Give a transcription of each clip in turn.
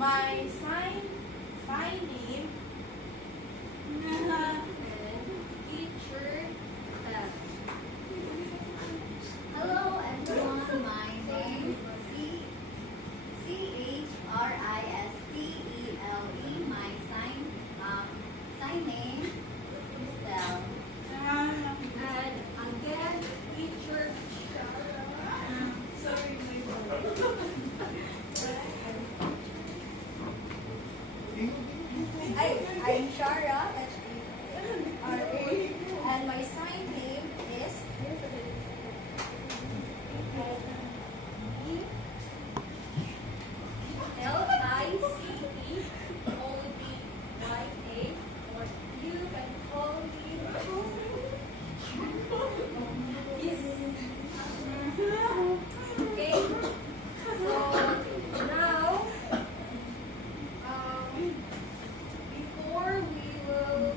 My sign name. Teacher Beth. Hello everyone, my name is Christele. My sign name is Del. And again, teacher I'm Shara, H-A-R-A, and my sign name is Lice, O-D-Y-A, or you can call me Yes. Okay, so now, before we will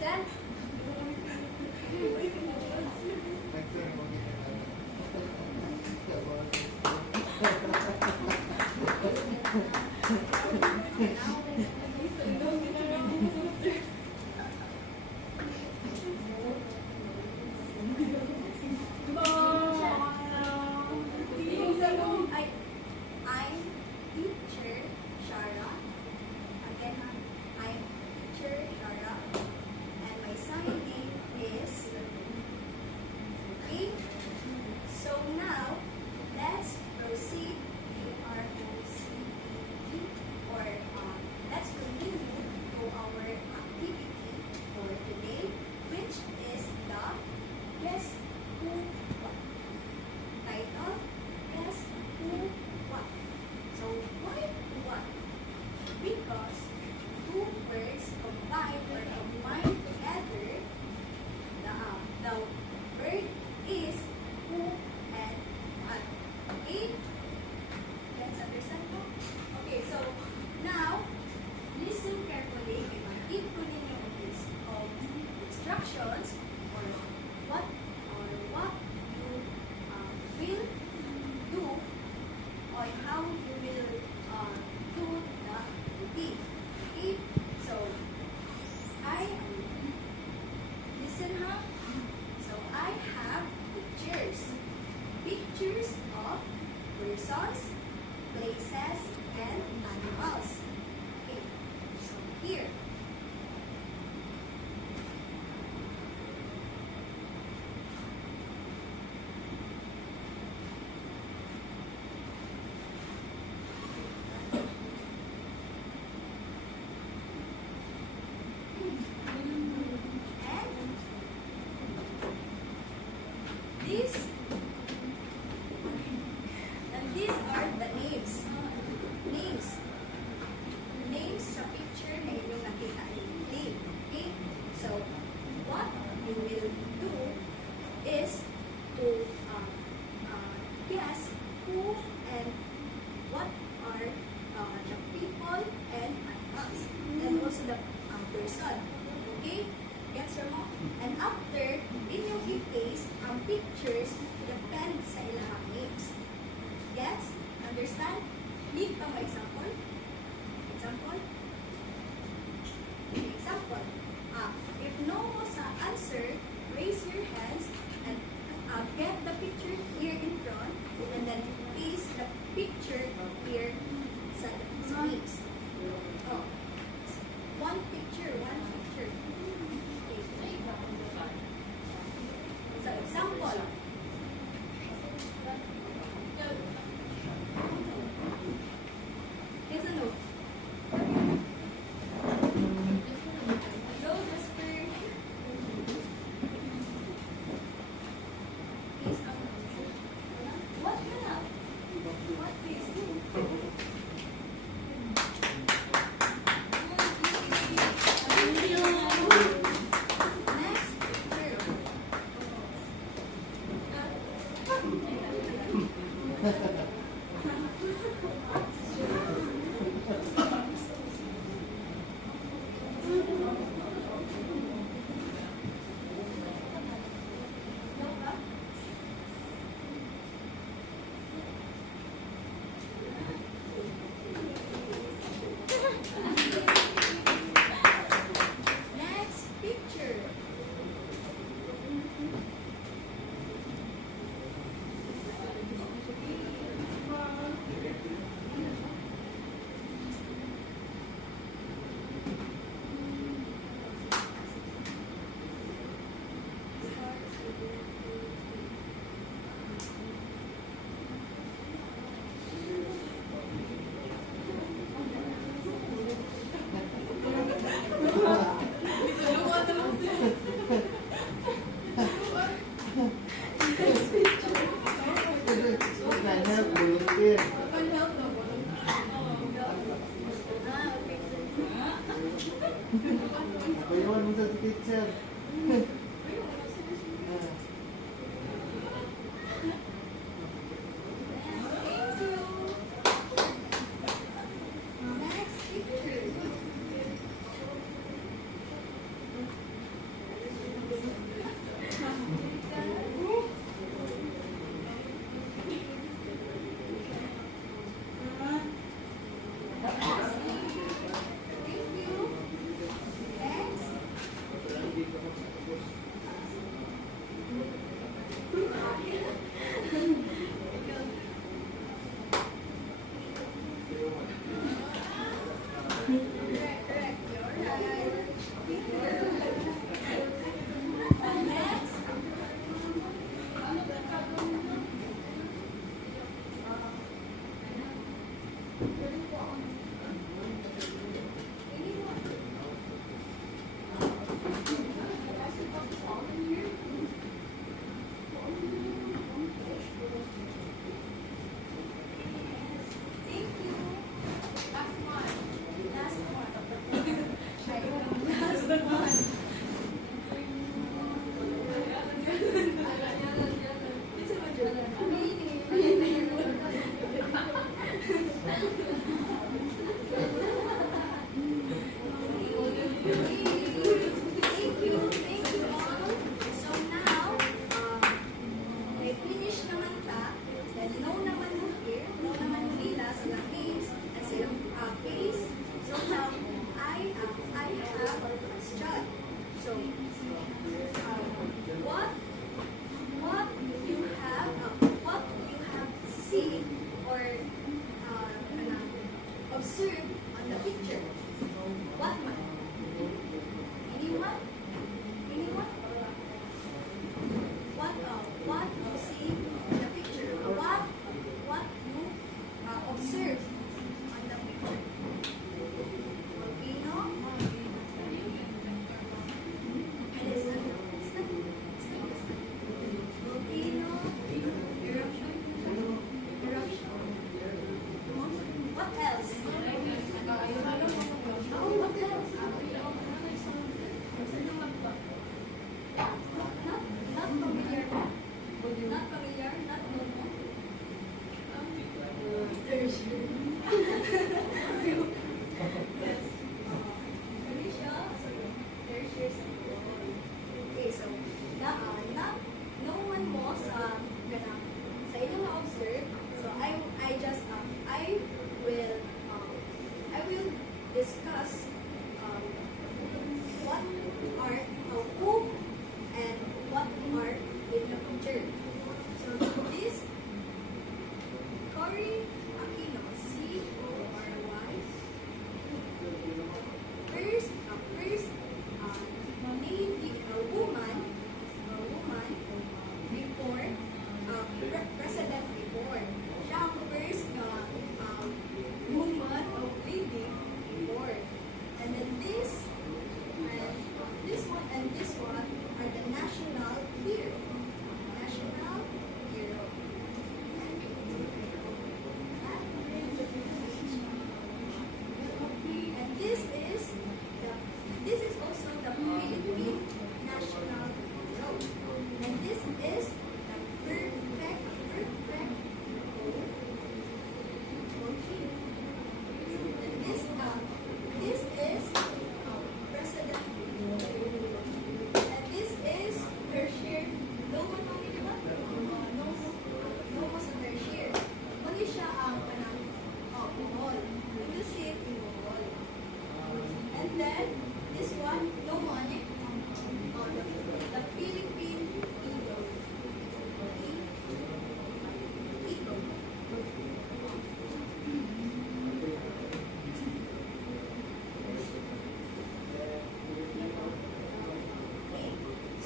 Understand? I'm teacher Shara. Again, I'm teacher Shara. And my sign name is. Okay? So now, let's proceed to our OCPE or let's continue to our activity for today, which is the Guess Who What. Title, Guess Who What. So why what? Because two words combined or combined together, the word is who and what. Okay? Let's understand po? Okay, so now, listen carefully. Give ko ninyo these instructions or what you will do or how you will do the routine. Okay? So, listen ha. So, I have pictures. Pictures of persons, places, and animals. Okay, so here. And these are the names. Names sa picture na inyong nakita name. Okay? So, what you will do is to guess who and what are the people and animals. And also the person. Okay? Gets mo? And after, inyong i-paste ang pictures depend sa ilang names. Yes? Understand? Need pa mo example? Example? Example. If no mo sa answer, raise your hands and get the picture here in front and then paste the picture here sa names. Oh. One picture. Okay. So, example. Here's a note. Go whisper. Please, what can I? What please? Next picture. Next picture. Bayawan mo sa teacher. Next picture.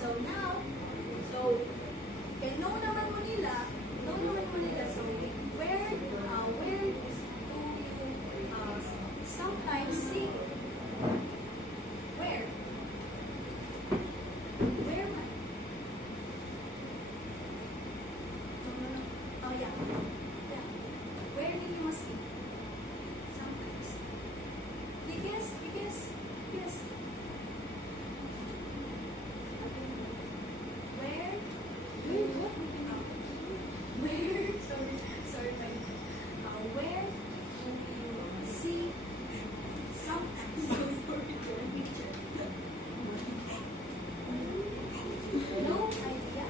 So now, so, know naman mo nila, so where do you sometimes see? Where? Where man? Oh yeah. Yeah. Where do you see? Sometimes. You guess. Where? Where? Sorry. Where do you see sometimes? Picture. No idea.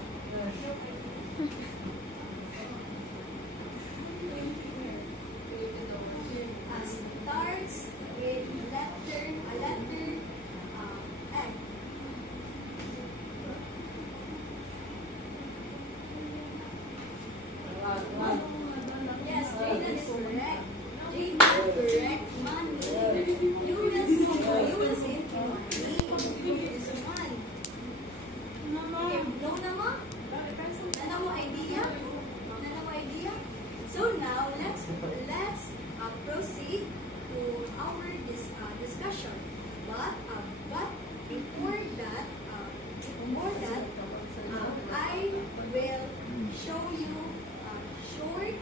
Starts with a letter N. Yes, Jaden is correct. Jaden correct. Money. You will see it in money. This one. Okay, no naman? Nana mo idea? So now let's proceed to our discussion. But before that, I will show you a short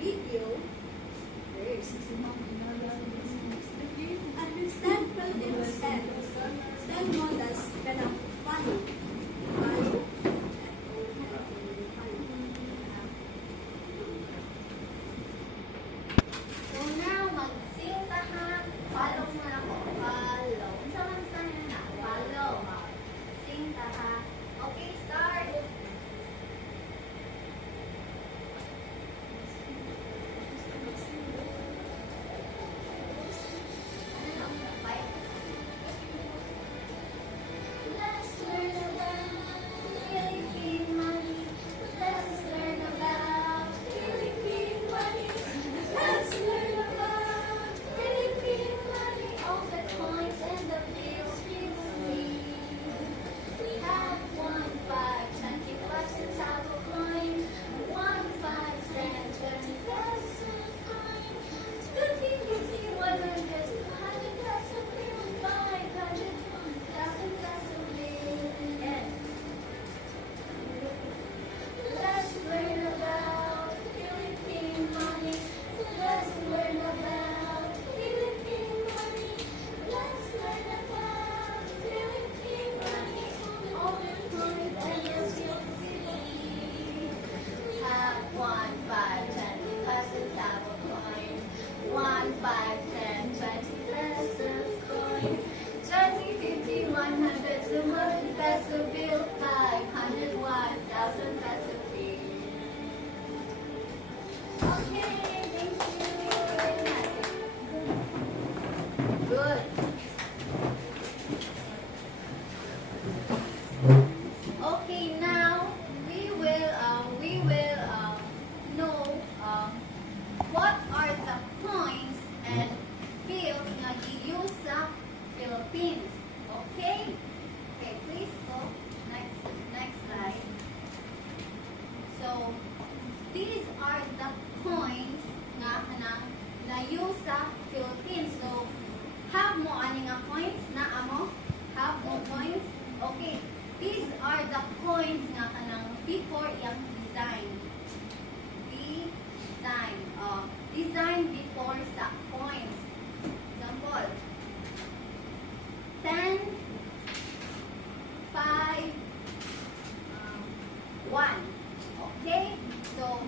video first. Understand Stand mo das kanang follow. So now, mag-sing ka ha. Follow mo na ako. Follow. Unsa man sa na? Follow. Sing ka ha. Okay, start. Let's learn about Philippine money. Let's learn about Philippine money. Let's learn about Philippine money. All the coins and the bills we see. We have 1, 5, 20 plus a taco coin. 1, 5, 10, 20 pesos coin. 50, 50, 100, 200 peso bill. 500, 1,000 peso bill. And let's learn about Philippine money. Let's learn about Philippine money. Let's learn about Philippine money. All the coins and the bills we have 1, 5, 10 pesos taco coin. 1, 5, 10, 20 pesos coin. 20, 50, 100, 200 peso bill. 500, 1,000 peso bill. Okay, thank you very much. Good. Okay, now we will know what are the coins and bills na gi-use sa Philippines. Okay? Okay, please go. Next slide. So, these are the coins nga na-use sa Philippines. So, have mo ani nga coins na amo? Have mo coins? Okay. These are the coins nga kanang before yung design. Design before sa coins. Example. 10, 5, 1. Okay? So,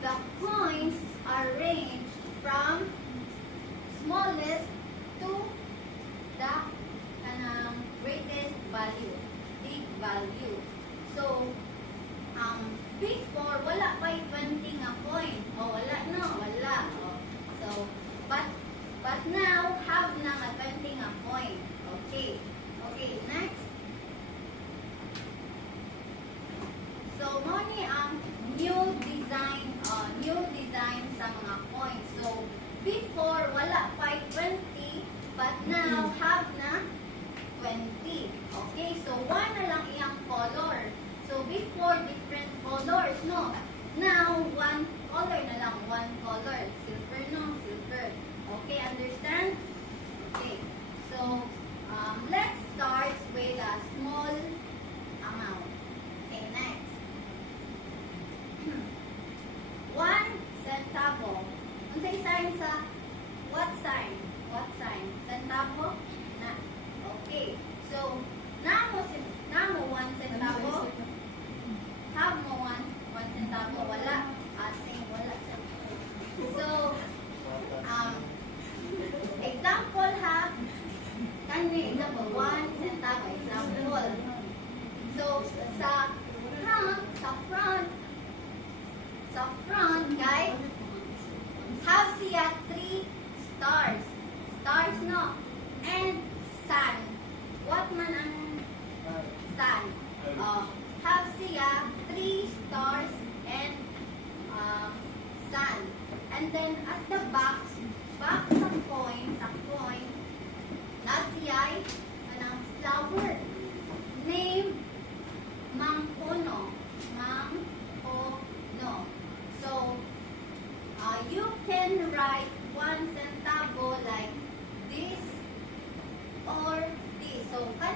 the coins are ranged from smallest to the greatest value, big value. So, before, wala pa 20 nga coin. O, wala. So, but now, have na nga 20 nga coin. Okay, next. So, mo ni ang new design.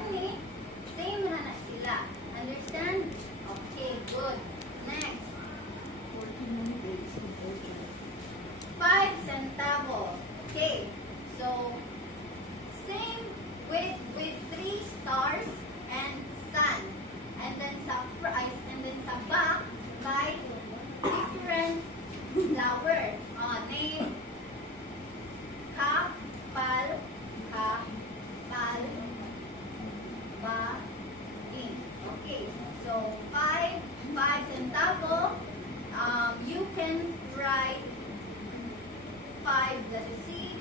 Kani, same na na sila. Understand? Okay, good. Next. 5 centavos. Okay. So, same with 3 stars and sun. And then sa back by different flower. Name kapal ba in. Okay. So 5 centavo. You can write 5 letter C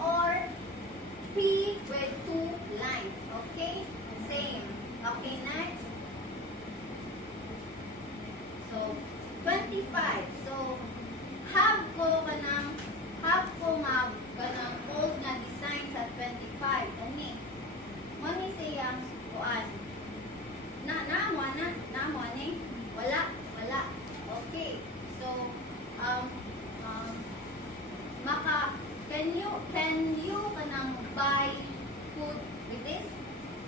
or P with 2 lines. Okay? Same. Okay, next. So, 25. So, have ko kanang old na design sa 25. Ani. Mo ni siyang kuan. Namo ani. Wala. Okay. So, can you kanang buy food with this?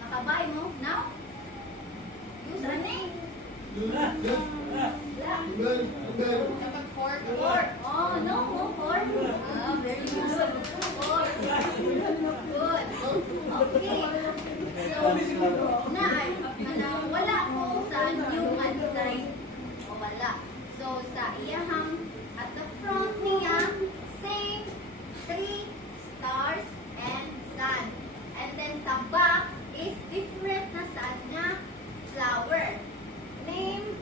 Makabuy mo now? Use ani? La. Dapat 4 ka. 4. Oh, no, 4. Very good. 4. Good. Okay. So, wala ko sa new design. O wala. So, sa iyahang at the front niya, same 3 stars and sun. And then sa back is different na sa niya flower. Name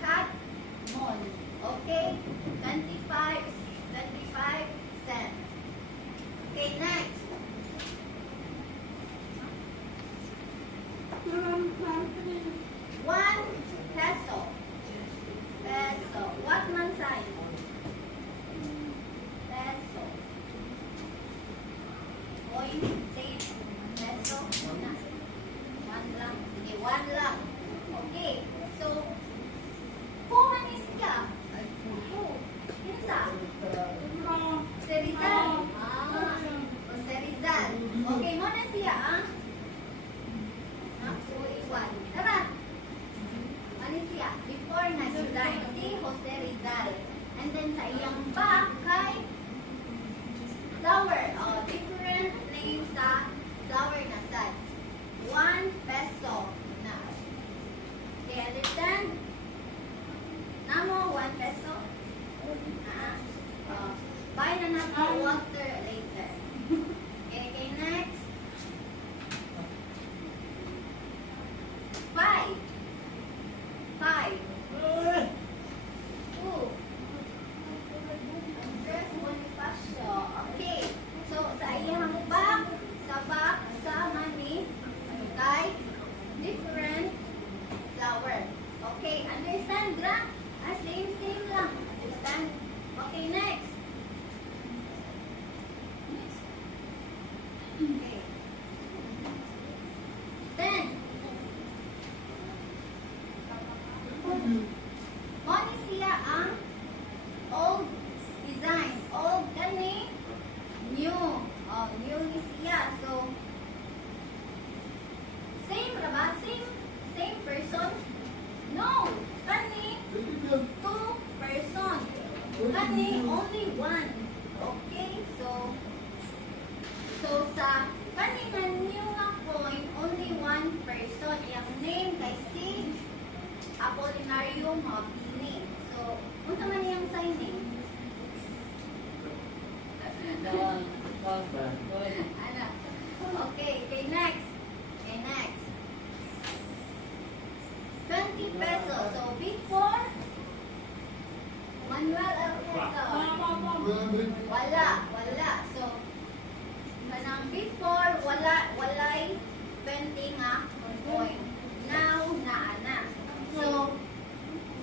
Catmon. Okay? 25 cents. Okay, next. 1 peso. What man sign? Peso. Coin, say peso. One lang. Sige, 1 lang. Okay. So, kung manis ka, kinsa? Si Rizal. Si Rizal. Okay, mo na siya, So, iwan. Tara. Ano siya? Before na design, si Jose Rizal. And then sa iyang back kay flower. Different names sa flower na sad. 1 peso na. Okay, understand? Namo, 1 peso. Buy na natin water later. Okay, next. 5. 2. Andres Bonifacio. Okay. So, sa iyang back, sa money, kay different flower. Okay, understand, gra? Same lang. Understand? Okay, next. Okay. 10. Mo ni siya ang old design. Old kani new. New ni siya. So, same ra ba? Same person? No. Kani 2 person. Kani only 1. Okay? So sa kani nga new nga coin, only 1 person. Yung name kay si Apolinario Mabini. So, unsa man iyang signing? Ano? Okay, next. 20 pesos. So, before, Manuel Alfonso. Wala. So, kanang before, walay 20 nga coin. Now, naana. So,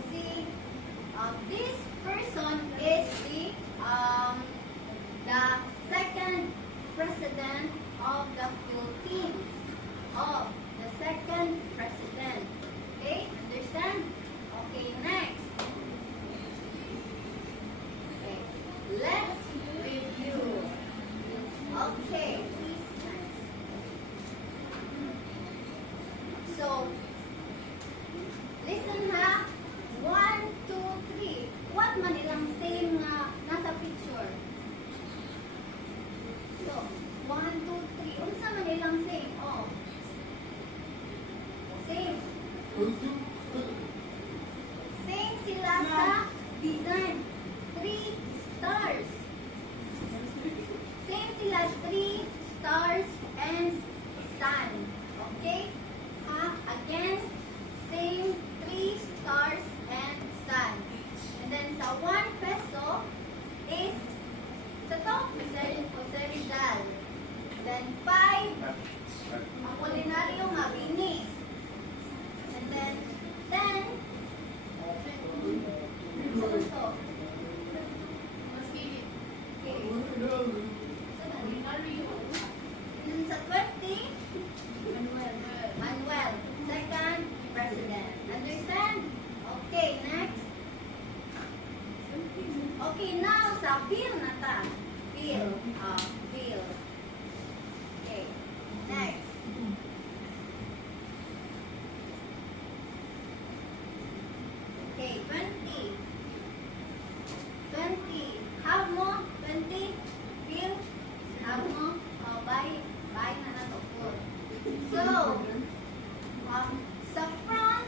see, this person is the second president of the Philippines. The second president. Okay, understand? Okay, next. Okay, let's review. Okay, please, next. Same sila sa design. 3 stars. Same sila 3 stars and sun. Okay? Again, same 3 stars and sun. And then sa 1 peso is sa to, Jose Rizal. Then 5, Apolinario Mabini. And then 10, ano to? Okay. And sa 20, Manuel, second president. Understand? Okay, next. Okay, now sa bill na ta. Bill. Bill. Okay, next. Okay, 20. 20. Have mo? 20. Bill. Have mo? Buy na na to. So, sa front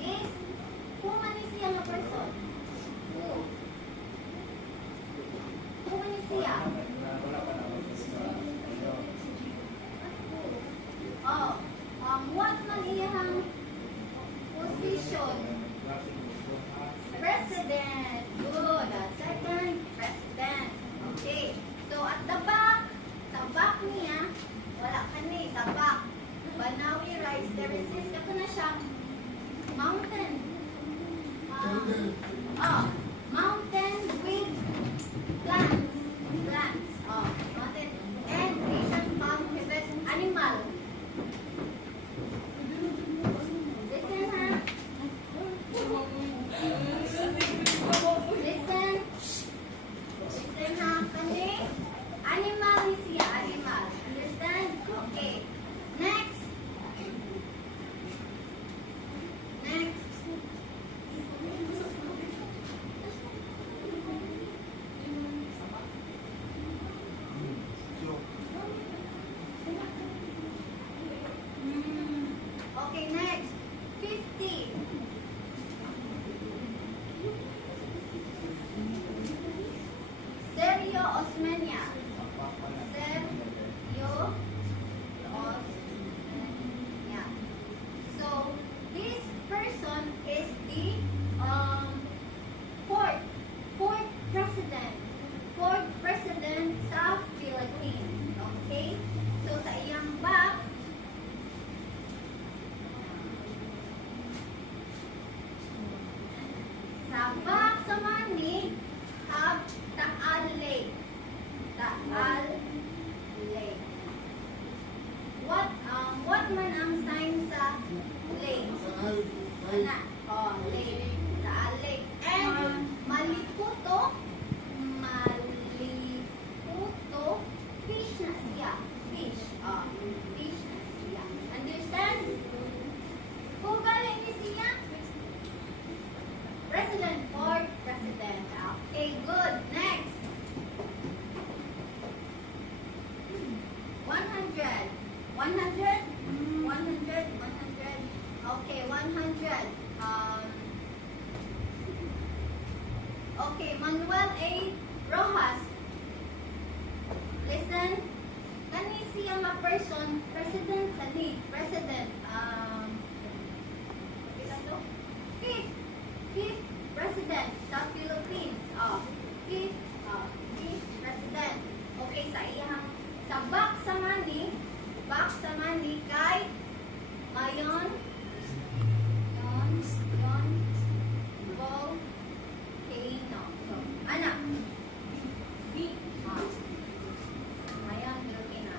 is who man is siya nga person? Who man is siya? Oh, what man iyang position? President. Good. Second president. Okay. So, at the back, sa back niya, wala ka ni, sa back. Banawi Rice Terraces. Ito na siya. Mountain. Mountain with plants. Plants. Mountain. And Asian palm harvest animal. Listen, ha? Listen. Listen, ha? Kasi animal is siya. Animal. Understand? Okay. Next. Next. Okay, next. 50. Sergio Osmeña. Sergio Osmeña. So, this person is the fourth president. Fourth president sa Philippines. Okay? So, sa iyang back, sa Mani, have Taal Lake. Taal Lake. What man ang sign sa lake? Ana, lake. Taal Lake. And Malikuto, fish na siya. Fish. Fish na siya. Understand? Kung galing ni siya, President or President. Okay, good. Next. 100. 100? 100? Okay, 100. Okay, Manuel A. Rojas. Listen. Kani siya nga person, President kani, President. Fifth President sa Philippines. Fifth President. Okay, sa iyang sa back sa money kay Mayon Volcano. So, anak. Mayon Volcano.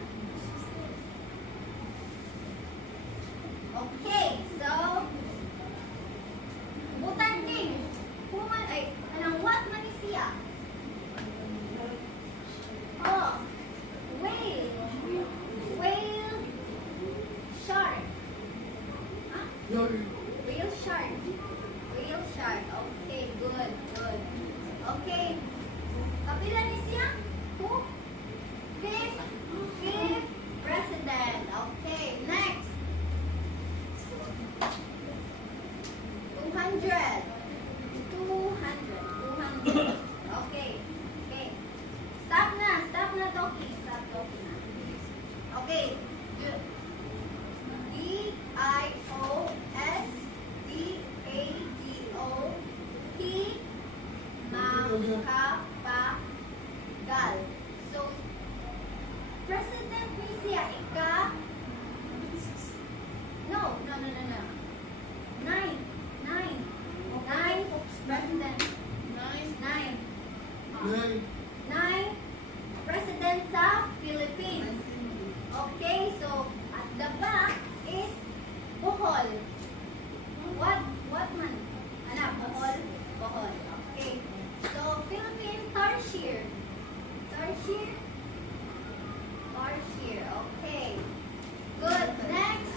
Okay, so butan din. What man is siya? Whale shark. Whale shark. Okay, good. Okay. Kapila ni siya? Who? Fifth president. Okay, next. 200. 200. Okay. Okay. Stop na, Toki. Stop, Toki na. Okay. D-I-O-S-D-A-G-O-P Makapagal. So, President ni siya ika No. Nine. President. Nine. Nine. President sa Philippines. Okay, so at the back is Bohol. What man? Anak, Bohol. Okay. So Philippine Tarsier. Okay. Good. Next.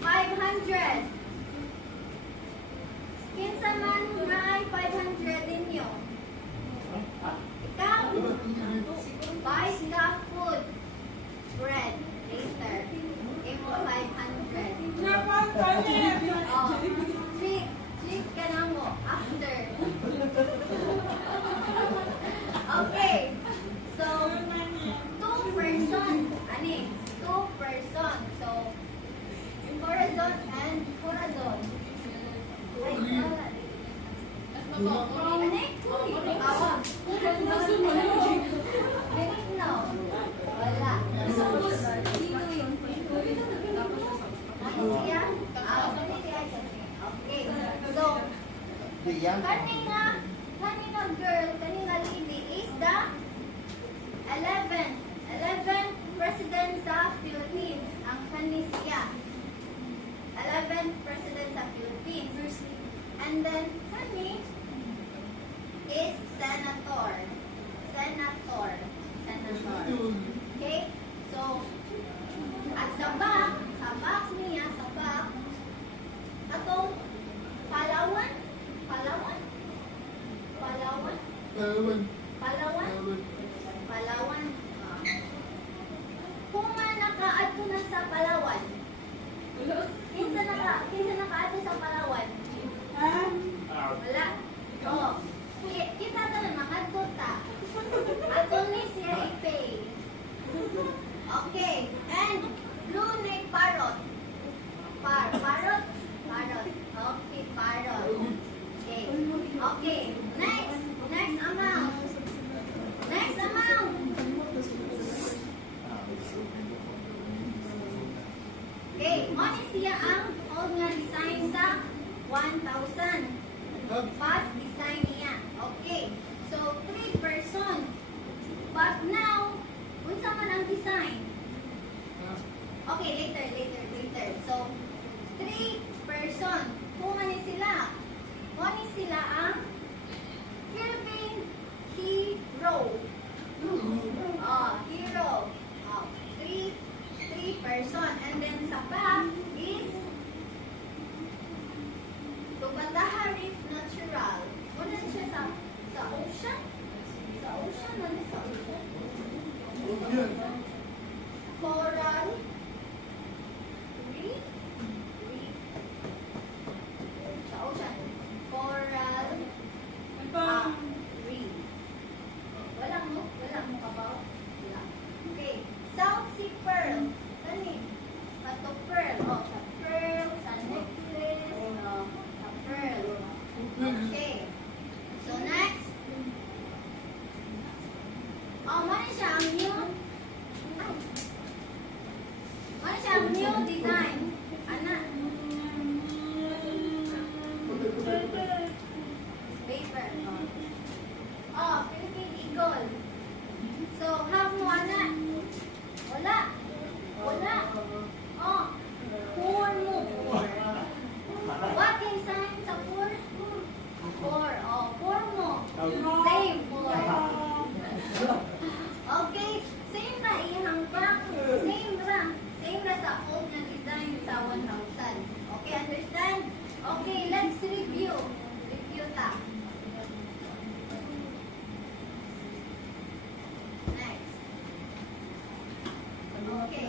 500. Kinsa man may 500 ninyo? Ikaw? Buy ka food. Bread. Later. Imo 500. Oh. Treat ka na mo. After. Okay. So, 2 person. Ani? 2 person. So, corazon and corazon. Ay, wala. Ani? Awa. Benigno. Wala. Ano siya? Okay. So, kanina girl, kanina lady is the 11th president sa Philippines. Ang kani siya. 11th president sa Philippines. And then, kani is senator. Okay? So, at sa back niya, atong Palawan. Kung man nakaadto na sa Palawan, kinsa nakaadto sa Palawan? Wala. Oh. Kita tanan makadto ta. Ato ni siya ipay. Okay. And blue neck parrot. Parrot. Okay, parrot. Okay. Next amount. Okay, money siya ang old nga design sa 1,000. Past design niya. Okay. So, 3 person. But now, unsa man ang design? Okay, later. So, 3 person. Kung ano sila? Ano sila ang Philippine hero. Hero. 3 person. And then sa back is Tubataha Reef Natural. Ano siya sa ocean? Sa ocean? Ano sa ocean? Coral Reef. Sa ocean. Coral Reef. Walang mo kabaw? Wala. Okay. South Sea Pearl. Kani? Pato pearl. Sa pearl, sa necklace, sa pearl. Okay. So next. Mali siya ang new design. Anak. Paper. Philippine Eagle. So, have mo, anak? Wala. Four mo. What is sign sa four? Four. Four mo. Same, four. Okay. Same na ihang pa. Same ra sa old na design sa 1,000. Okay, understand? Okay, let's review. Review ta. Next. Okay.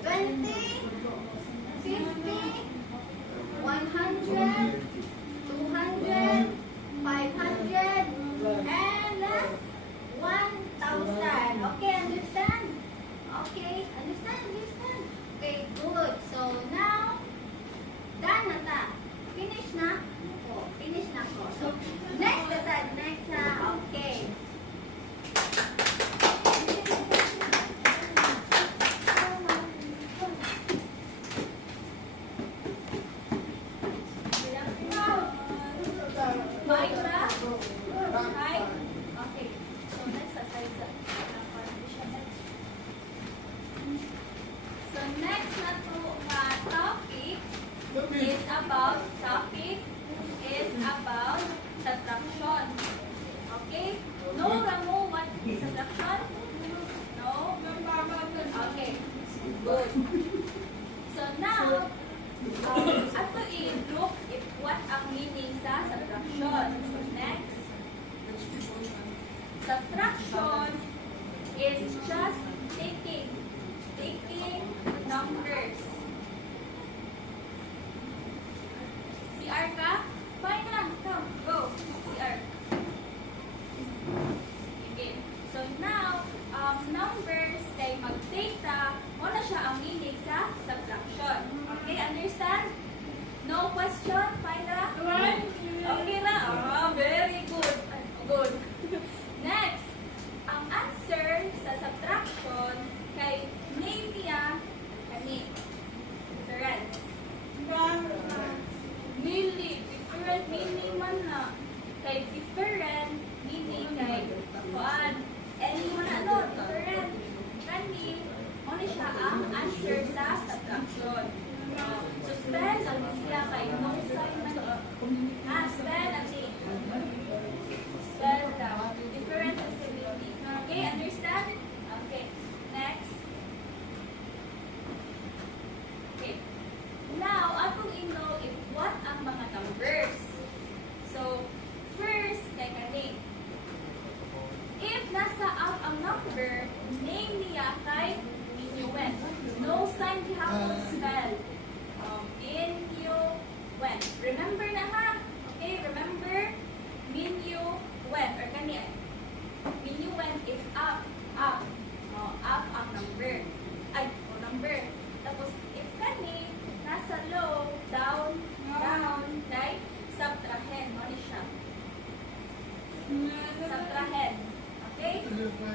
20 50, 100, 200, 500, and 1,000. Okay, understand? Okay, understand? Okay, good. So now, done na ta. Finish na? Oh, finish na ko. So, next na ta. Next na. Okay. Right na? Right? Okay. So, next na tayo sa So, next na to topic is about subtraction. Okay? No, Ramo, what is subtraction? No? Okay. Good. So now, ato i-look if what ang meaning sa subtraction. So next, subtraction is just taking numbers. CR ka? Fine na. Come, go. CR. Okay. So now, numbers kay mag-data, na siya ang meaning sa subtraction. Okay, understand? No question? Fine na? Okay na? Very good. Good. Next, ang answer sa subtraction kay name niya kani difference. Different meaning man na. Kay different meaning kay kuan. Any man ano, different. Kani, ano siya ang answer sa subtraction. So spell ang siya kay no sign man. Spell ang si. Spell daw. Different possibility. Okay, understand? Okay. Next. Okay. Now, atong i-know if what ang mga numbers. So, first, kay kani. If nasa up ang number, name niya kay minuend. No sign gihapon spell. Minuend. Remember na ha? Okay, remember? Minuend. Or kani ay. Minuend is up. Up. Up ang number. Ay, number. Tapos, if kani, nasa low, down, right? Subtrahen. Ano siya? Subtrahen. Okay?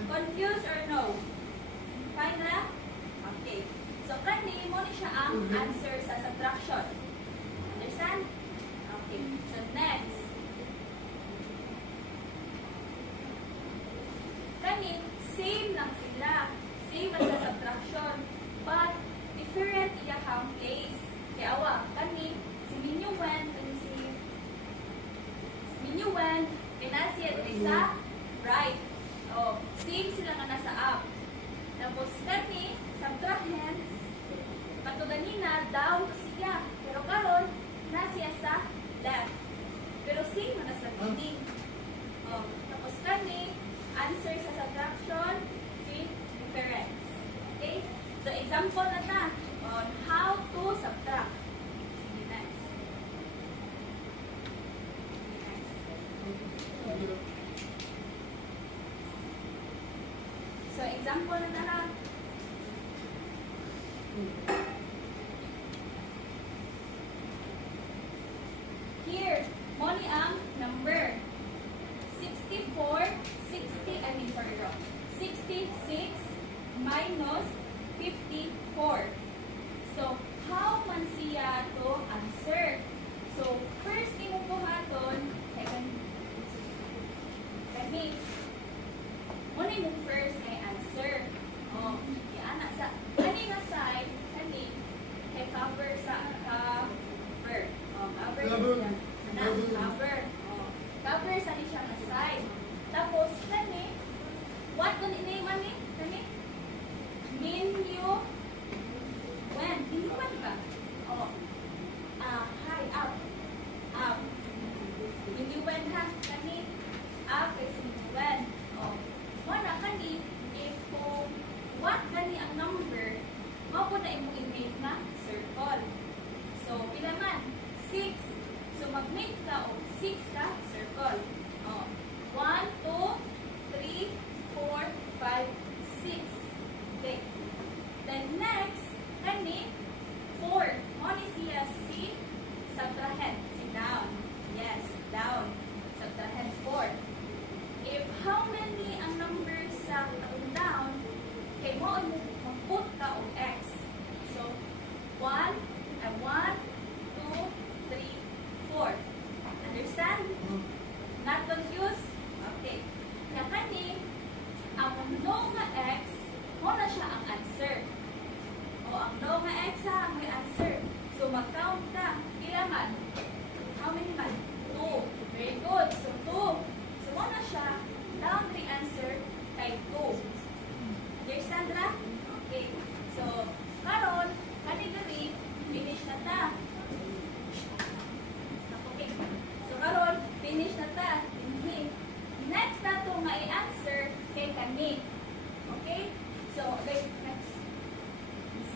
Confused or no? Fine na? Okay. So, kani, mo ni siya ang answer sa subtraction. Understand? Okay. So, next. Kani, same lang sila. Same as sa subtraction. But, different iyahang place. Kaya awa, kani, si minuend, pinasya dito sa right. Oh, same sila nga nasa up. Tapos kani, subtrahen, kato ganina, down to siya. Pero karon nasiya sa left. Pero same man sa meaning. Oh, tapos kani, answer sa subtraction, si difference. Okay? So example na ta on how to subtract. Next. So, example na lahat. Here, money ang number. 64, 66 minus 54. So, how man siya to answer? So, first imong buhaton, kani, muna yung first ay answer. O, anak sa, kani nga side, kani, kay cover sa cover. O, cover sa siya. Anak, cover. O, cover sa siya nga side. Tapos, kani, what kung ini-name ni? Kani? When? Minuwen ba? O, high, up. Up. Minuwen ha, kani, up is minuwen. O, wala kani, if kung what kani ang number, mao po na imong i-make na circle. So, pila man? 6. So, mag-make ka o 6 ka circle. Oh. 1, 2, 3, 4, 5, 6. Okay. Then next, kani 4. Mo ni siya si subtrahend. Si down. Yes, down. Subtrahend 4. If how many ang number sa down, kay mo ang mag-put ka o x. So, 1, 2, 3, 4. Understand? Not confused? Okay. Kaya kani, ang no nga x, mo na siya ang answer. O, ang no nga x ha, ang may answer. So, mag-count ka. Pila man? How many man? 2. Very good. So, 2. So, mo na siya, down 3 answer kay 2. Understand na? Okay. So, karon, category, finish na ta. Okay. So, karon, finish na ta. Next na to nga i-answer kay kani. Okay? So, next.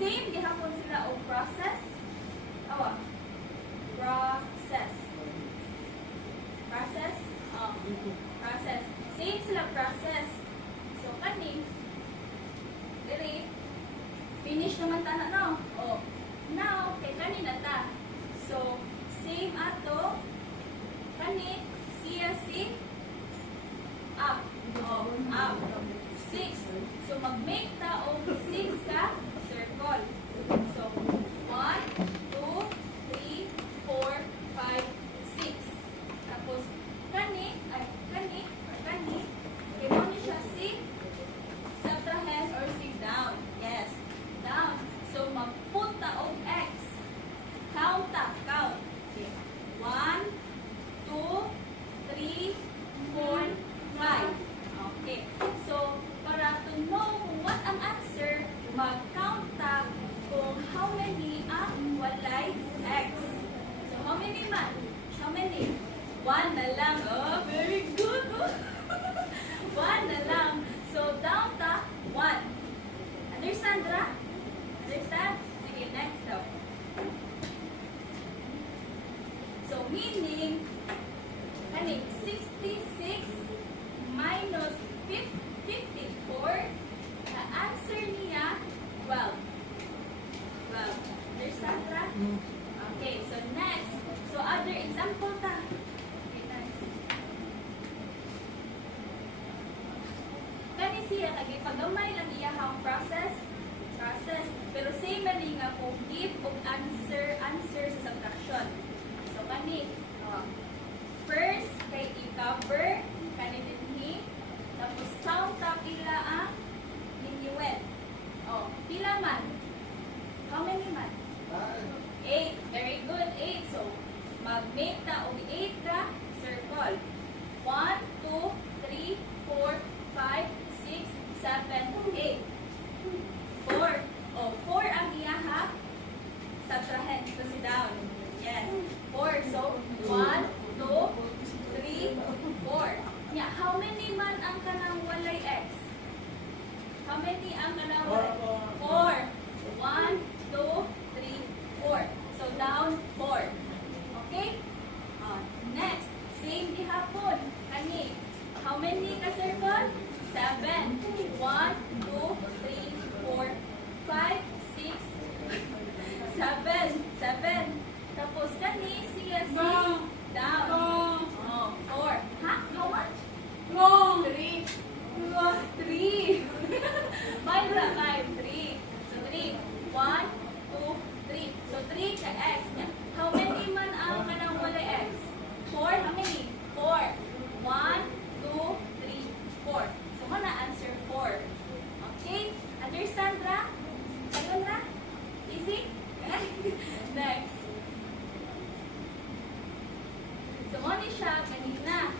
Same, gihapon sila o process. Awa. Process. Process. Process. Same sila process. So, kani, diri, finish naman ta na, no? Oh. Now, kay kani na ta. So, same ato, kani, siya si up. Oh, up. 6. So, mag-make ta o 6 ka circle. So, 1, 2, 3, 4, 5, 6. Tapos, kani, kaya mo niyo siya si subtrahend or si down. Yes, down. So, mag-put ta o x. Count ta, count. Okay. 1, 2, 3, 4, 5. Okay. So, para to know kung what ang answer, mag-count ta kung how many ang walay x. So, how many man? How many? 1 na lang. Oh, very good. 1 na lang. So, down ta, 1. Understand, Ra? Understand? Sige, next daw. So, meaning, kani, 66 minus 54, the answer niya, 12. 12. Understand, Ra? Okay, so next. So, other example ta. Okay, next. Kani siya, pagamay lang iyahang process. Pero same man nga kung give o answer sa subtraction. So, kani, first, kay i-cover, kani dinhi, tapos count ta pila ang linyuet. Oh, pila man? How many man? 8. Very good, 8. So, mag-make ta og 8 ka circle. 1, 2, 3, 4, 5, 6, 7, 8. 4. Oh, 4 ang iyaha. Subtrahend to si down. Yes. 4. So, 1, 2, 3, 4. Yeah, how many man ang kanang walay x? How many ang kanang walay? 4. 1, 2, 3, 4. So, down 4. Okay? Next, same gihapon. Kani, how many ka circle? 7. 1, 2, 3, 4, 5, 6, 7. 7. Tapos kani, siya si down. Oh, 4. Ha? How much? 3. 3. 5 na 5. 3. So, 3. 1, 2, 3. So, 3 ka x. How many man ang kanang walay x? 4. How many? 4. 1, 2, 3, 4. So, mana answer 4. Okay? Understand, Ra? Sayon, Ra? Easy? Next. So, ano siya kanina?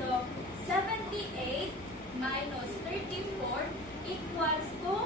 So, 78 minus 34 equals to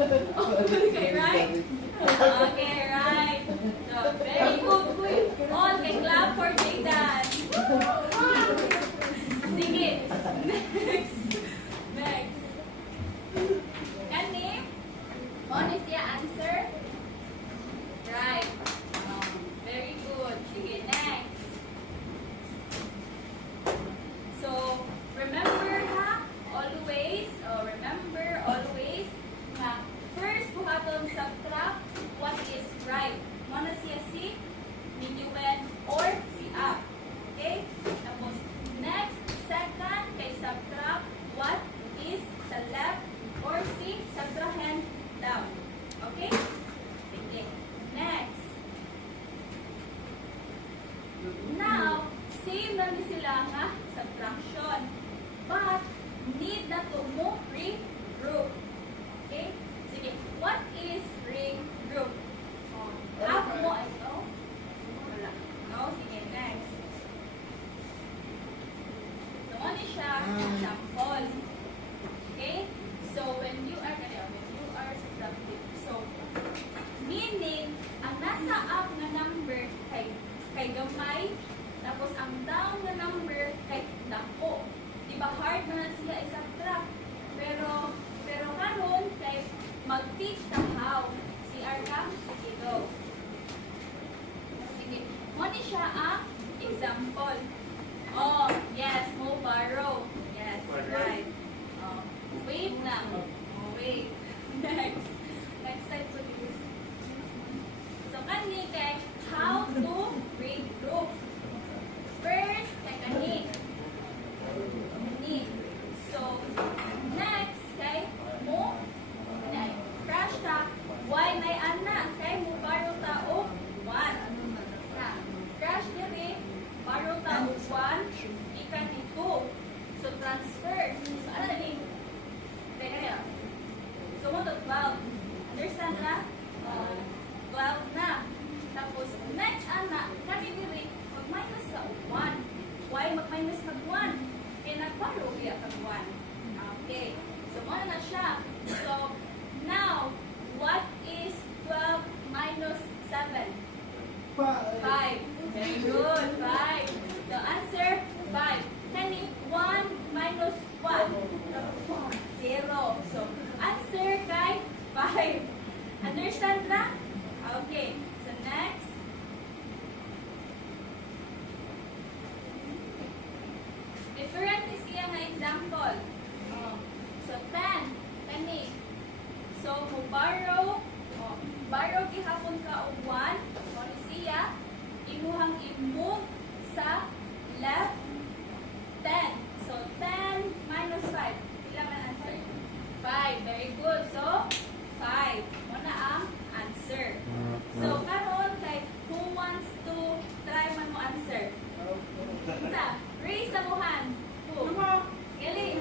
Okay, right? Okay, right. So, very good. All can clap for Jaydan. Sige. Next. Next. Kani? Honest your answer? Right. Very good. Sige, next. So, remember ha, always, na first buhaton subtract what is right. Mana siya si median or si up. Okay? Tapos, next, second, kay subtract what is sa left or si subtrahen down. Okay? Sige. Next. Now, same na ni sila nga subtraction. But, need na to mo regroup. Okay? Sige. What is regroup? Half mo ay no? Wala. No? Sige, next. So, ano siya? Example. Okay? So, when you are subtracting. So, meaning, ang nasa up na number kay gamay, tapos ang down na number kay dako. Diba hard na siya i-subtract. Pero karon kay mag-teach na how. Si Arka, sige go. Sige. Mo ni siya ang example. Oh, yes, mo borrow. Yes, right. Oh, wait lang. Oh, wait. Next. Next slide po this. So, kani kay how to regroup. First, kay kani. So, next, kay mo, crash ta, why may ana, kay mo baro ta o 1. Na, crash diri, baro ta o 1, ikan ni 2. So, transfer. So, ano ni? Kaya, so mo to 12. Understand na? 12 na. Tapos, next ana, kani diri, mag-minus ka o 1. Why mag-minus mag-1? Kaya nagbaro kaya pag-1. Okay. So, ano na siya? So, now, what is 12 minus 7? 5. Very good. 5. The answer, 5. Kani, 1 minus 1? 0. So, answer kay 5. Understand na? Okay. So, next. Different is iya nga example. So, 10. Kani. So, mo borrow. Borrow gihapon ka og 1. O siya, imuhang i-move sa left 10. So, 10 minus 5. Pila man answer? 5. Very good. So, 5. Muna ang answer. So, karon kay who wants to try man mo answer? Isa. Raise the hand. Who? Galing.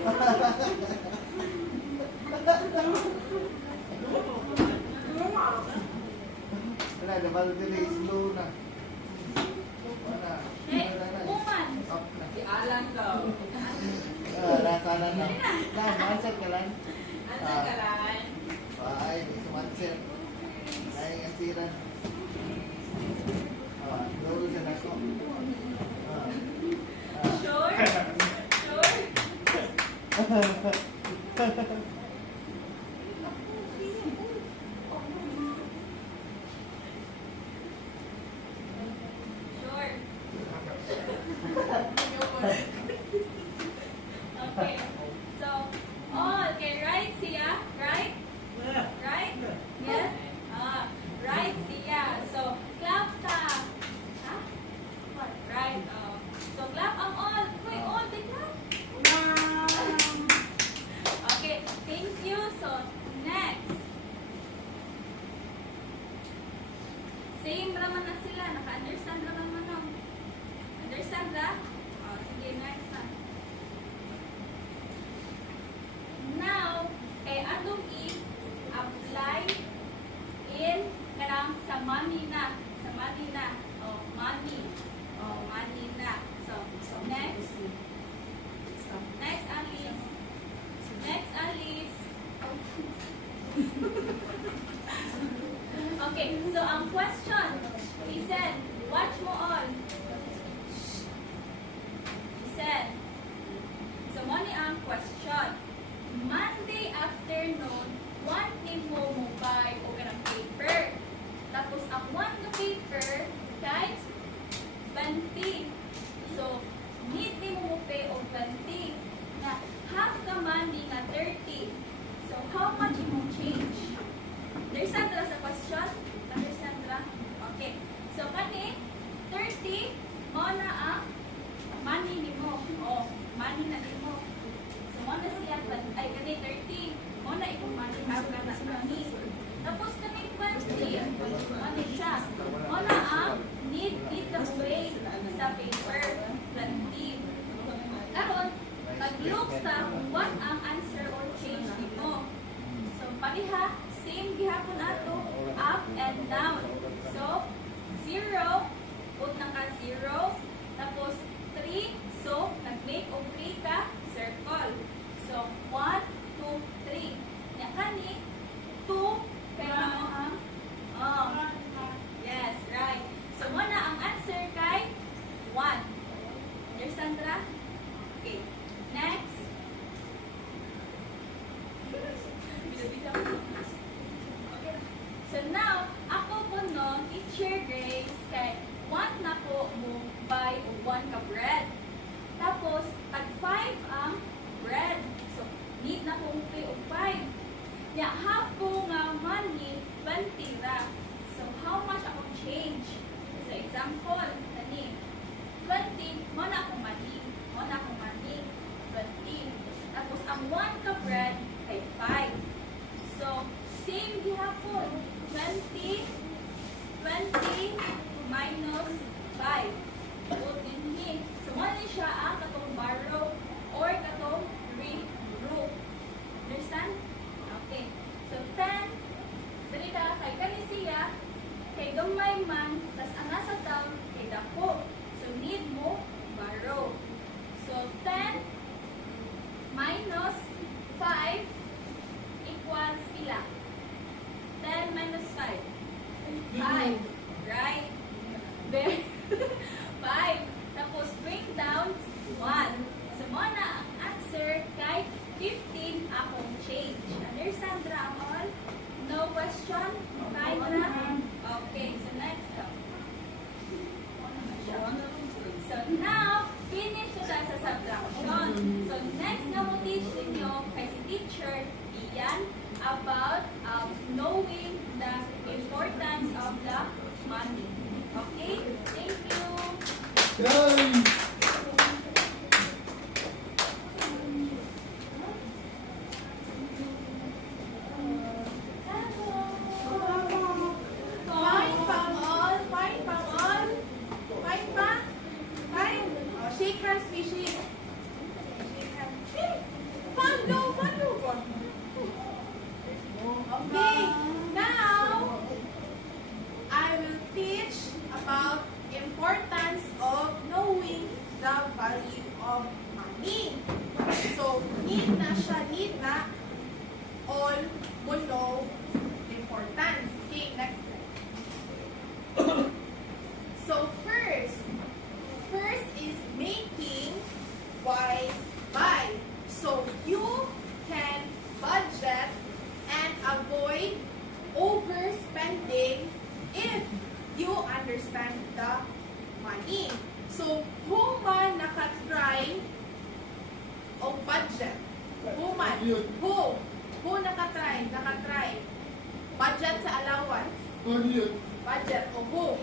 Wala, dapat dili slow na. Wala. Hey, woman. Up na. Si Alan daw. Nasa na. Answer ka lang. Asan ka lang? Ay, di sumanswer. Ay, asiran. Dolo siya na ko. Sure? Sure? Sure. Okay. So, all. Okay, right siya? Right? Right? Yes? Right siya. So, clap ta. Ha? What? Right. So, clap ang all. Uy, all. Di clap. Okay. ang question, listen, watch mo all. Listen. So, mo ni ang question. Monday afternoon, one ni mo buy o ganang paper. Tapos, ang one na paper, kay 20. So, need ni mo pay o 20. Na half ka money na 30. So, how much mo change? Understand ra sa question? Understand ra? Okay. So, kani, 30, mo na ang money ni mo. O, money na ni mo. So, mo na siya, ay, kani, 30. Mo na itong money, half ka na money. Tapos, kani, 20. Money siya. Mo na ang need na pay sa paper. 20. Karon, mag-look sa kung what ang answer or change ni mo. So, pariha, same gihapon nato, up and down. So, 0, put na ka 0. Tapos, 3, so, nag-make o 3 ka, circle. So, 1, 2, 3. Yan ka ni, 2, pero mo ang, yes, right. So, muna ang answer kay 1. Understand ra? Okay. Next. Okay. So now, ako po no, teacher Grace, kay 1 na po mo buy o 1 ka bread. Tapos, tag 5 ang bread. So, need na po mo pay o 5. Ya, half po nga money, 20 ra. So, how much ako change? So, example, kani, 20, mo na akong money. Mo na akong money. 20. Tapos, ang 1 ka bread ay 5. So, same gihapon. 20 minus 5. Put in here. So, mo na siya ang katong borrow or katong regroup. Understand? Okay. So, 10. Dali ka, kay kanisiya, kay gamay man, tas ang nasa down, kay dako. So, need mo borrow. So, 10 minus 5 equals pila? 10 minus 5. 5. Right? Very 5. Tapos, bring down 1. So, mo na ang answer kay 15 akong change. Understand ra all? No question? Kaya na? Okay. So, next go. So, now, finish na tayo sa subtraction. So, next na mo teach ninyo kay si teacher Ian about knowing the importance of the money. Okay? Thank you. Fine, pang all. Fine, pang all. Fine pa? Fine. Oh, shake hands, we shake. Shake hands. Shake. Follow. Okay. Now, I will teach about importance of knowing the value of money. So, need na siya, need na all mo know the importance. Okay, next slide. So, first is making wise buy. So, you can budget and avoid overspending if you understand the money. So, kung man nakatry o budget, who nakatry, budget sa allowance, budget o who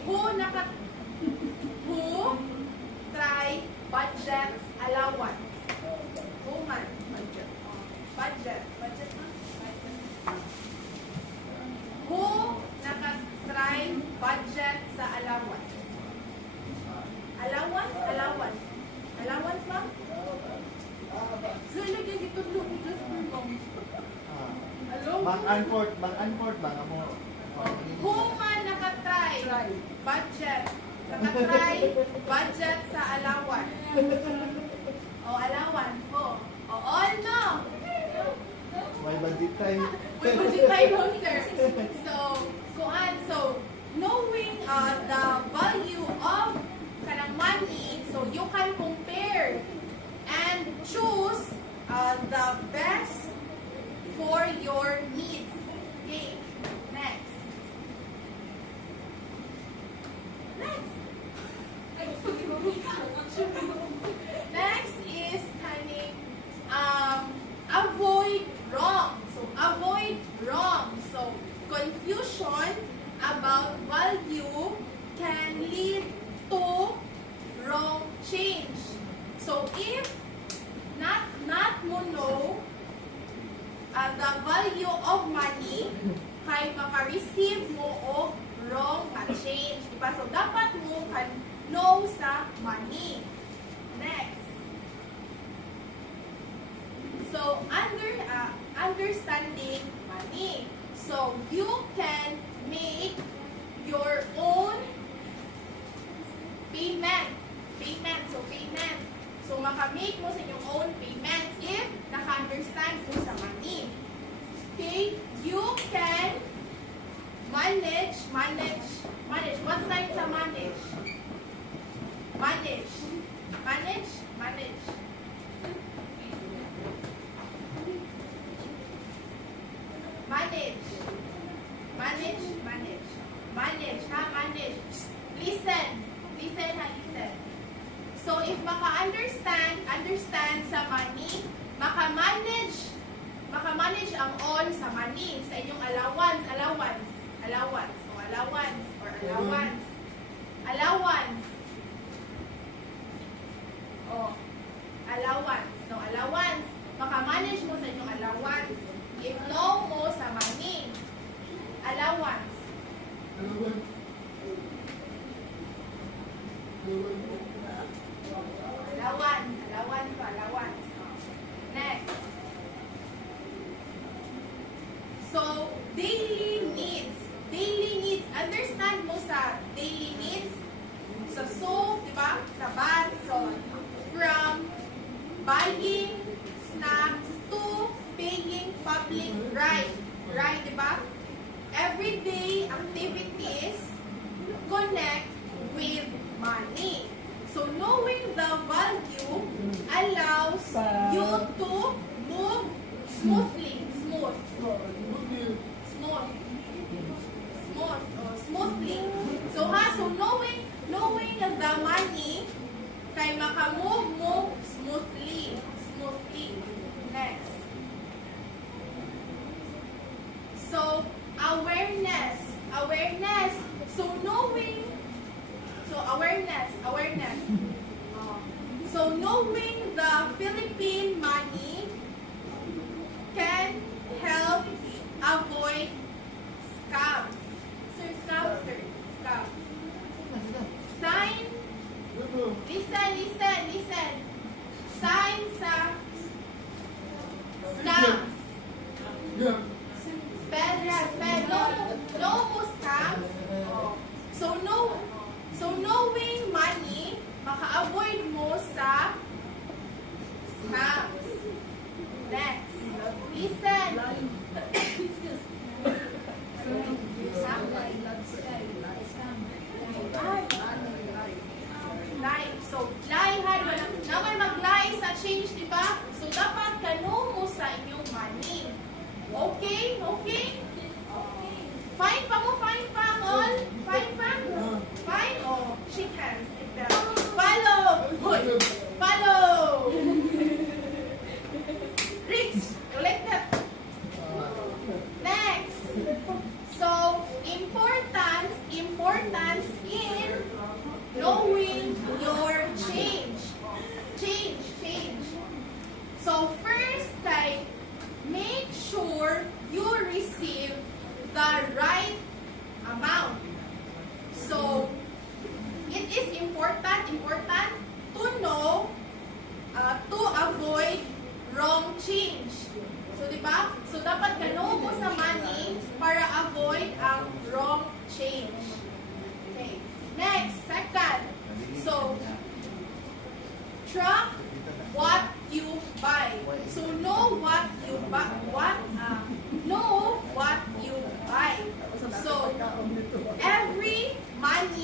try budget allowance, who man, budget na? Who nakatry budget sa allowance? Allowance ba? Sila yung itulog ni Diyos mo. Mag-unport ba nga mo? Who man nakatry budget? Nakatry budget sa allowance. O allowance mo. O all no. May budget tayo. May budget tayo, sir. So, the value of kanang money, so you can compare and choose the best for your needs. Okay, next. Next. Next is kaning avoid wrong. So avoid wrong. So confusion about value can lead to wrong change. So if not mo know the value of money, kay maka-receive mo og wrong na change. Diba? So dapat mo kan know sa money. Next. So understanding money. So you can make your own payment. So payment. So makamake mo sa inyong own payment if naka-understand mo sa money. Okay? You can manage. What sign sa manage? Manage. Manage. Listen. So if understand sa money, maka-manage ang all sa money, sa inyong allowance. Maka-manage mo sa inyong allowance. If no mo sa money, allowance. Next. So, daily needs. Understand mo sa daily needs? Sa soap, di ba? Sa bath. So, from buying snacks to paying public ride. Right, di ba? Everyday activities connect with money. So, knowing the value allows you to move smoothly. Smoothly. So, knowing the money, kay makamove mo smoothly. Next. So, awareness. So, awareness. So, knowing the Philippine money can help avoid scams. Scams. Sign. Listen. Sign sa scams. Spell. No mo scams. So knowing money, maka-avoid mo sa scams. Next. Listen. Lie. So, lie ha, naman mag-lie sa change, di ba? So, dapat kano mo sa inyong money. Okay? Fine pa mo, all? Fine pa? Fine? Oh, shake hands. Follow! Rich, collect that. Next. So, importance in knowing your change. So, first, make sure you receive the right amount. So, it is important to know, to avoid wrong change. So, di ba? So, dapat gano mo sa money para avoid ang wrong change. Okay. Next, second. So, track what you buy. So, know what you buy. Know what you buy. So, every month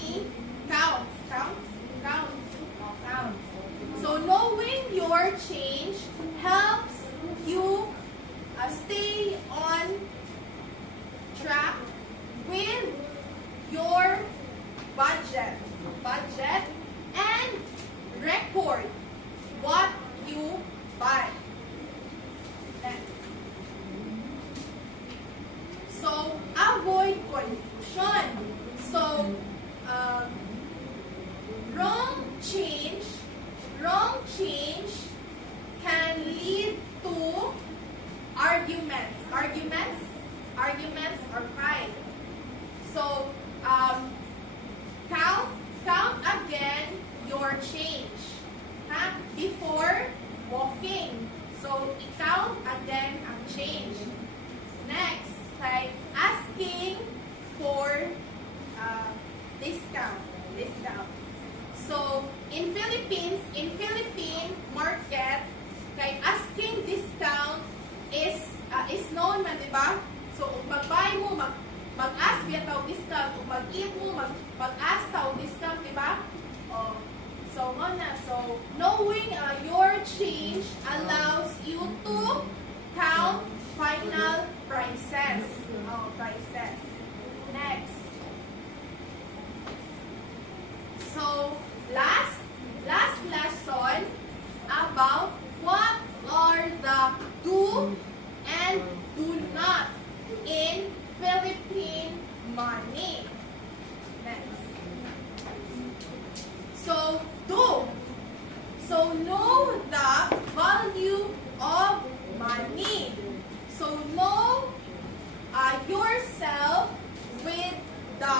arguments. Arguments or fight. So, count again your change. Ha? Before walking. So, i-count again ang change. Next, kay asking for discount. So, in Philippine market, kay asking discount is known man, di ba? So, kung mag-buy mo, mag-ask biya tao discount. Kung mag-eat mo, mag-ask tao discount, di ba? Oh, so, na. So, knowing your change allows you to count final prices. Prices. Next. So, last lesson about what are the do and do not in Philippine money. Next. So, do. So, know the value of money. So, know yourself with the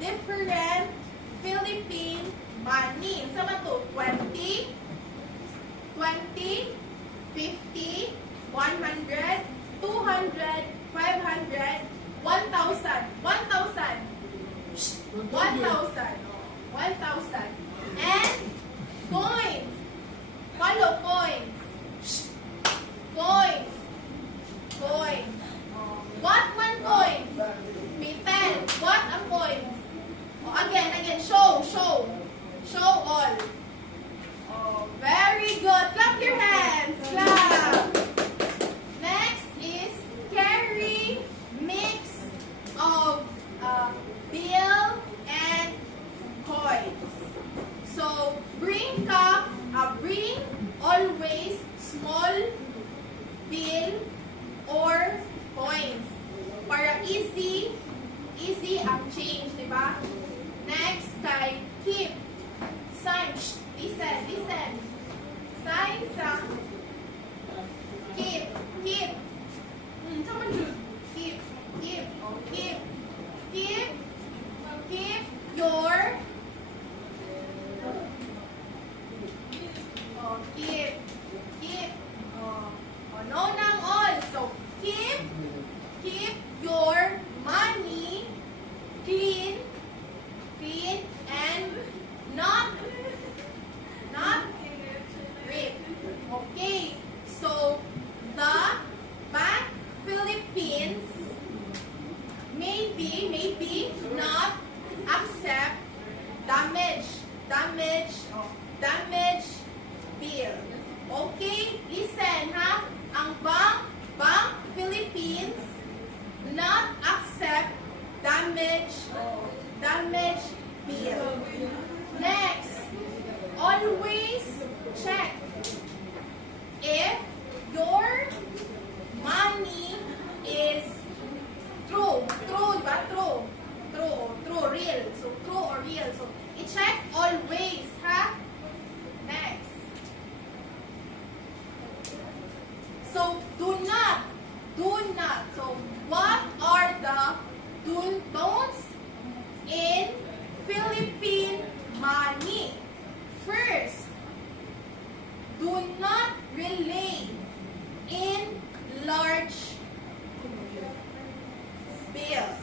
different Philippine money. Sama to 20, 50, 100, 200, 500, 1,000. 1,000. And coins. Follow coins. Coins. What one coin? May 10. What ang coins? Again. Show all. Very good. Clap your hands. Clap. Next is carry mix of bill and coins. So bring always small bill or coins para easy ang change, di ba? Next, kay keep. Sign. Listen. Sign sa keep. Sama dyan. Keep your no nang all. So keep your money clean and not rip. Okay. So the Bank Philippines maybe not accept damage bill. Okay? Listen ha. Ang Bank Philippines not accept damage bill. Next, always check if your money is true, diba? True, real. So, true or real. So, i-check always, ha? Next. So, do not. So, what are the don'ts in Philippine money? First, do not relay in large bills.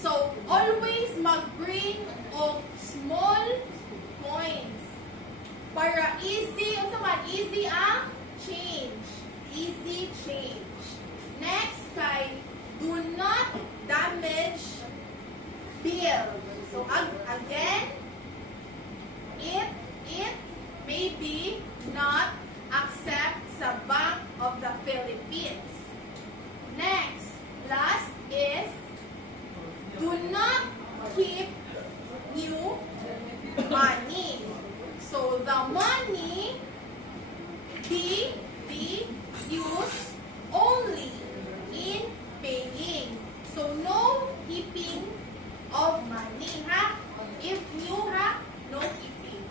So, always mag-bring of small coins para easy ang change. Easy change. Next, kay do not damage bill. So, again, it maybe not accept sa Bank of the Philippines. Next, last is do not keep new money. So the money be used only in paying. So no keeping of money, ha? If new, ha? No keeping.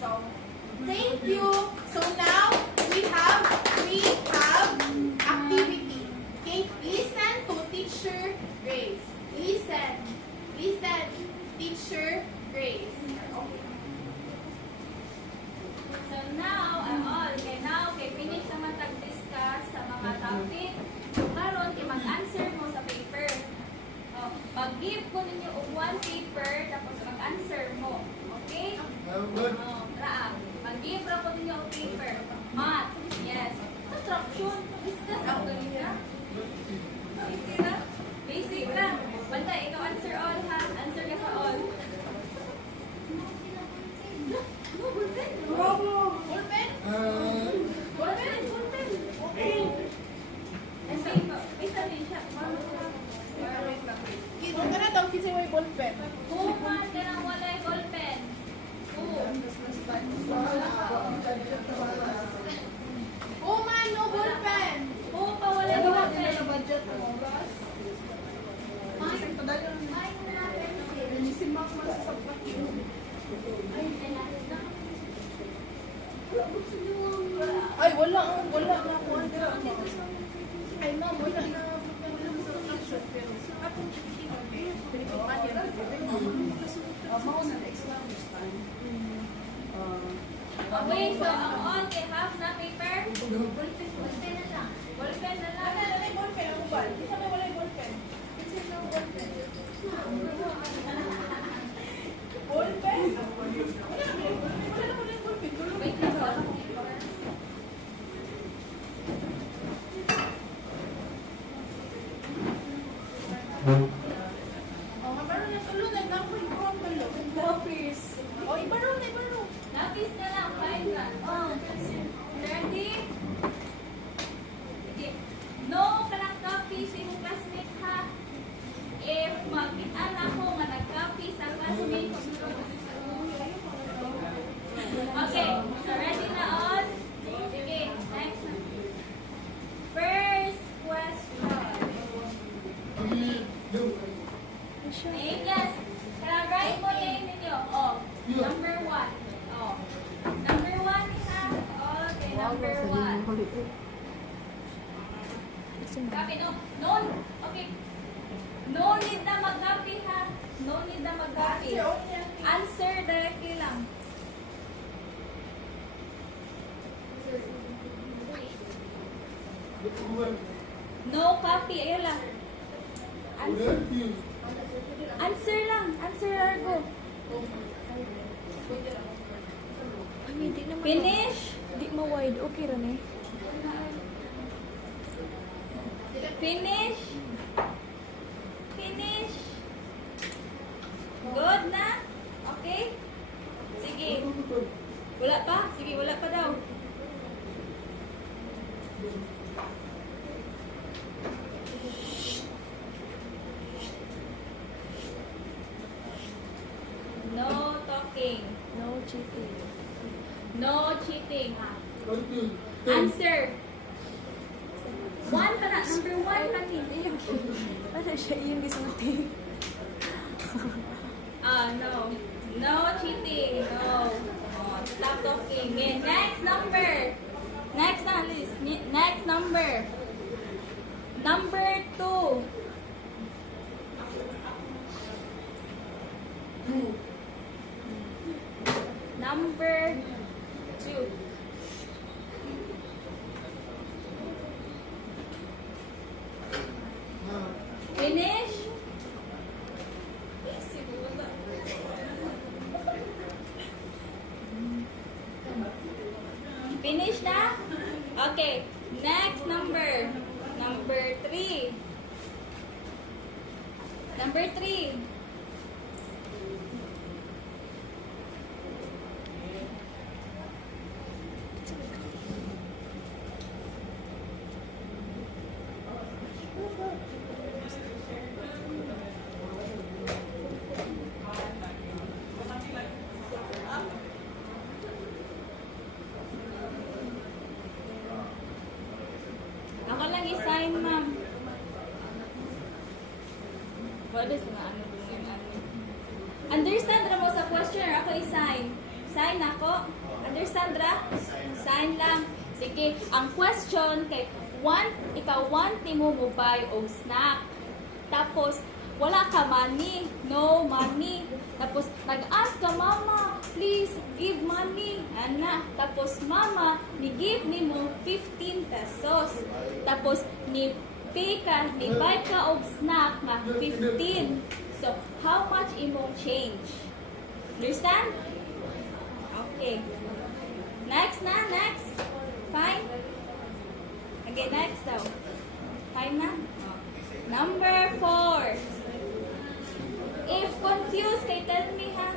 So, thank you. So now we have paper, tapos mag-answer mo. Okay? Good. Oh, tara. Mag-give ra po ninyo ang paper. Math. Yes. Subtraction. Discuss ang ganina. Basic na. Basic lang. Banda, ikaw answer all ha. Answer ka sa all. No, ballpen. Ballpen? Ballpen. Ballpen. Okay. And may sabihin siya. Ito ka na daw kasi may ballpen. Kung man ka nang walay ballpen. Oh man, no ballpen. Kung pa walay ballpen. budget mo. Si Max masasapat yun. Ay, wala na ako. Ay, ma'am, wala na. Pero sa atong chikikin, Okay, so ang all kay half na paper. Ballpen na lang. Ballpen na lang. wala na ballpen ang ubal. Isa na wala ballpen. Ballpen? Wala na ballpen. Wait lang po. Oh, mabaro na tulo na lang ko yung tulo. Copies. Oh, ibaro na, ibaro. Lapis na lang. Five na. Oh. 30. Sige. No kanang copy sa imong classmate ha. If magkitaan ako nga nag-copy sa classmate ko. Okay. So ready na all? Sige. Next. First question. Yes. Kaya write mo name ninyo. Oh. Number 1. Oh. Number 1 ha. Okay, number 1. Copy, no. No. Okay. No need na mag-copy ha. No need na mag-copy. Answer directly lang. No copy. Ayun lang. Answer. Answer lang. Answer Argo. Hindi naman. Finish. Di ma-wide. Okay rin eh. Finish. Finish. Good na? Okay? Sige. Wala pa? Sige, wala pa daw. No talking. No cheating. No cheating. Answer. 1 pa na. Number 1 pa ni. Ano siya yung gisulti? No. No cheating. No. Oh, stop talking. Okay, next number. Next na, Liz. Next number. Number 2. Number 2. Finish? Finish na? Okay. Next number. Number 3. Number 3. Ako lang i-sign, ma'am. What is na ano? Understand ra mo sa questioner, ako i-sign. Sign ako. Understand ra? Sign lang. Sige, ang question kay ikaw want mo mo buy og snack. Tapos wala ka money, no money. Tapos nag-ask ka, mama, please give money. Ana, tapos mama, ni give ni mo 15 pesos. Tapos ni pay ka, ni buy ka og snack nga 15. So, how much imong change? Understand? Okay. Next na, next. Fine? Okay, next daw. Fine na? Number 4. If confused, kay tell me ha.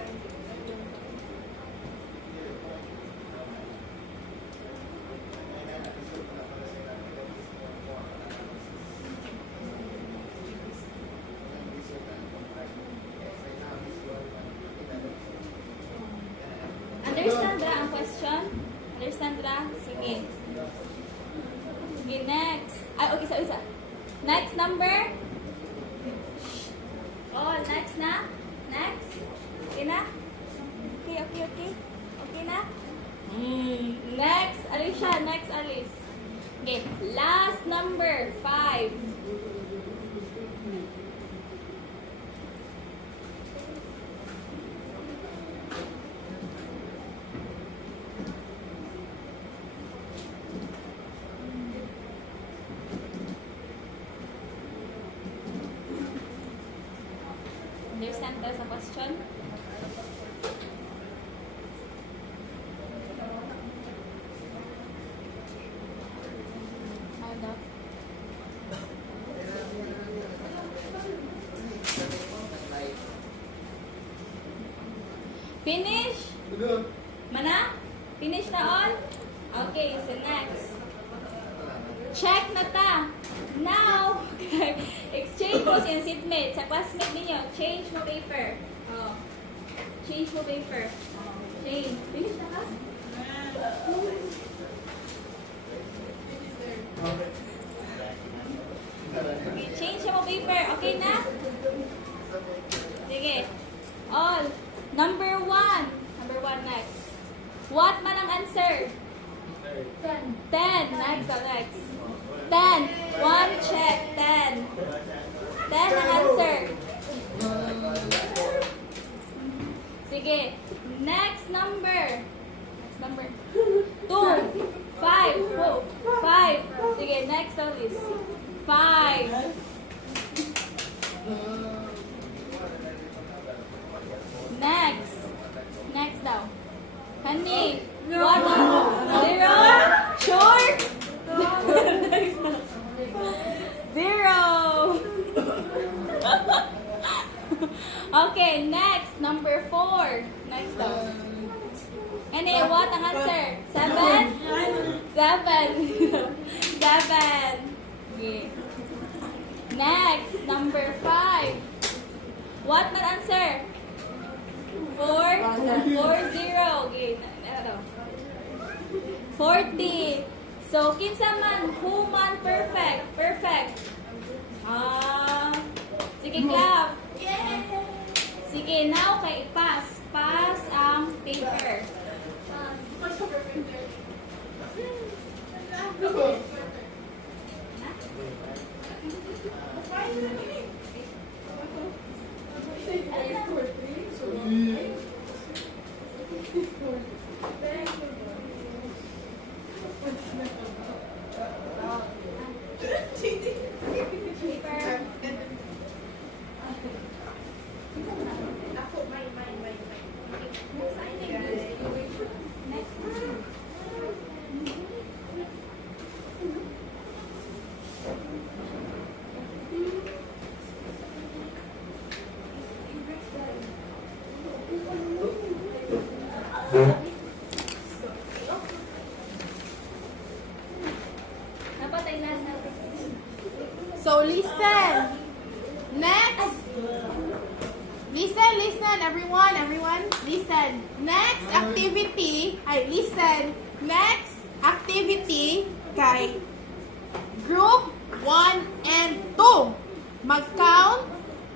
Understand ra ang question? Understand ra? Sige. Sige, next. Ay, okay, isa. Next number. Oh, next na? Next? Okay na? Okay. Okay na? Next, Alicia. Next, Alice. Okay, last number, 5. Understand ba sa question? Ano? Finish? Mana? Finish na all? Okay, so next. Check na ta. Now, exchange mo yung seatmate. Sa classmate ninyo, change mo paper. Oh. Change mo paper. Oh. Change. Finish na ka? Okay, change mo paper. Okay na? Sige. All. Number 1. Number 1 next. What man ang answer? 10. Next. Next. 10. 1 check. 10. 10 ang answer. Sige. Next number. Next number. 2. 5. 5. Sige. Next on this. 5. Next. Next daw. Honey. What? 0? Sure? 0. Okay, next. Number 4. Next daw. Honey, what ang answer? 7? 7. 7. Okay. Next. Number 5. What man answer? 4? 4-0. Okay. 40. So, kinsa man, who man perfect? Perfect. Sige, clap. Sige, now kay pass. Pass ang paper. Napatay na natin. So listen. Next. Listen, everyone. Listen. Next activity. Listen. Next activity kay group 1 and 2. Mag-count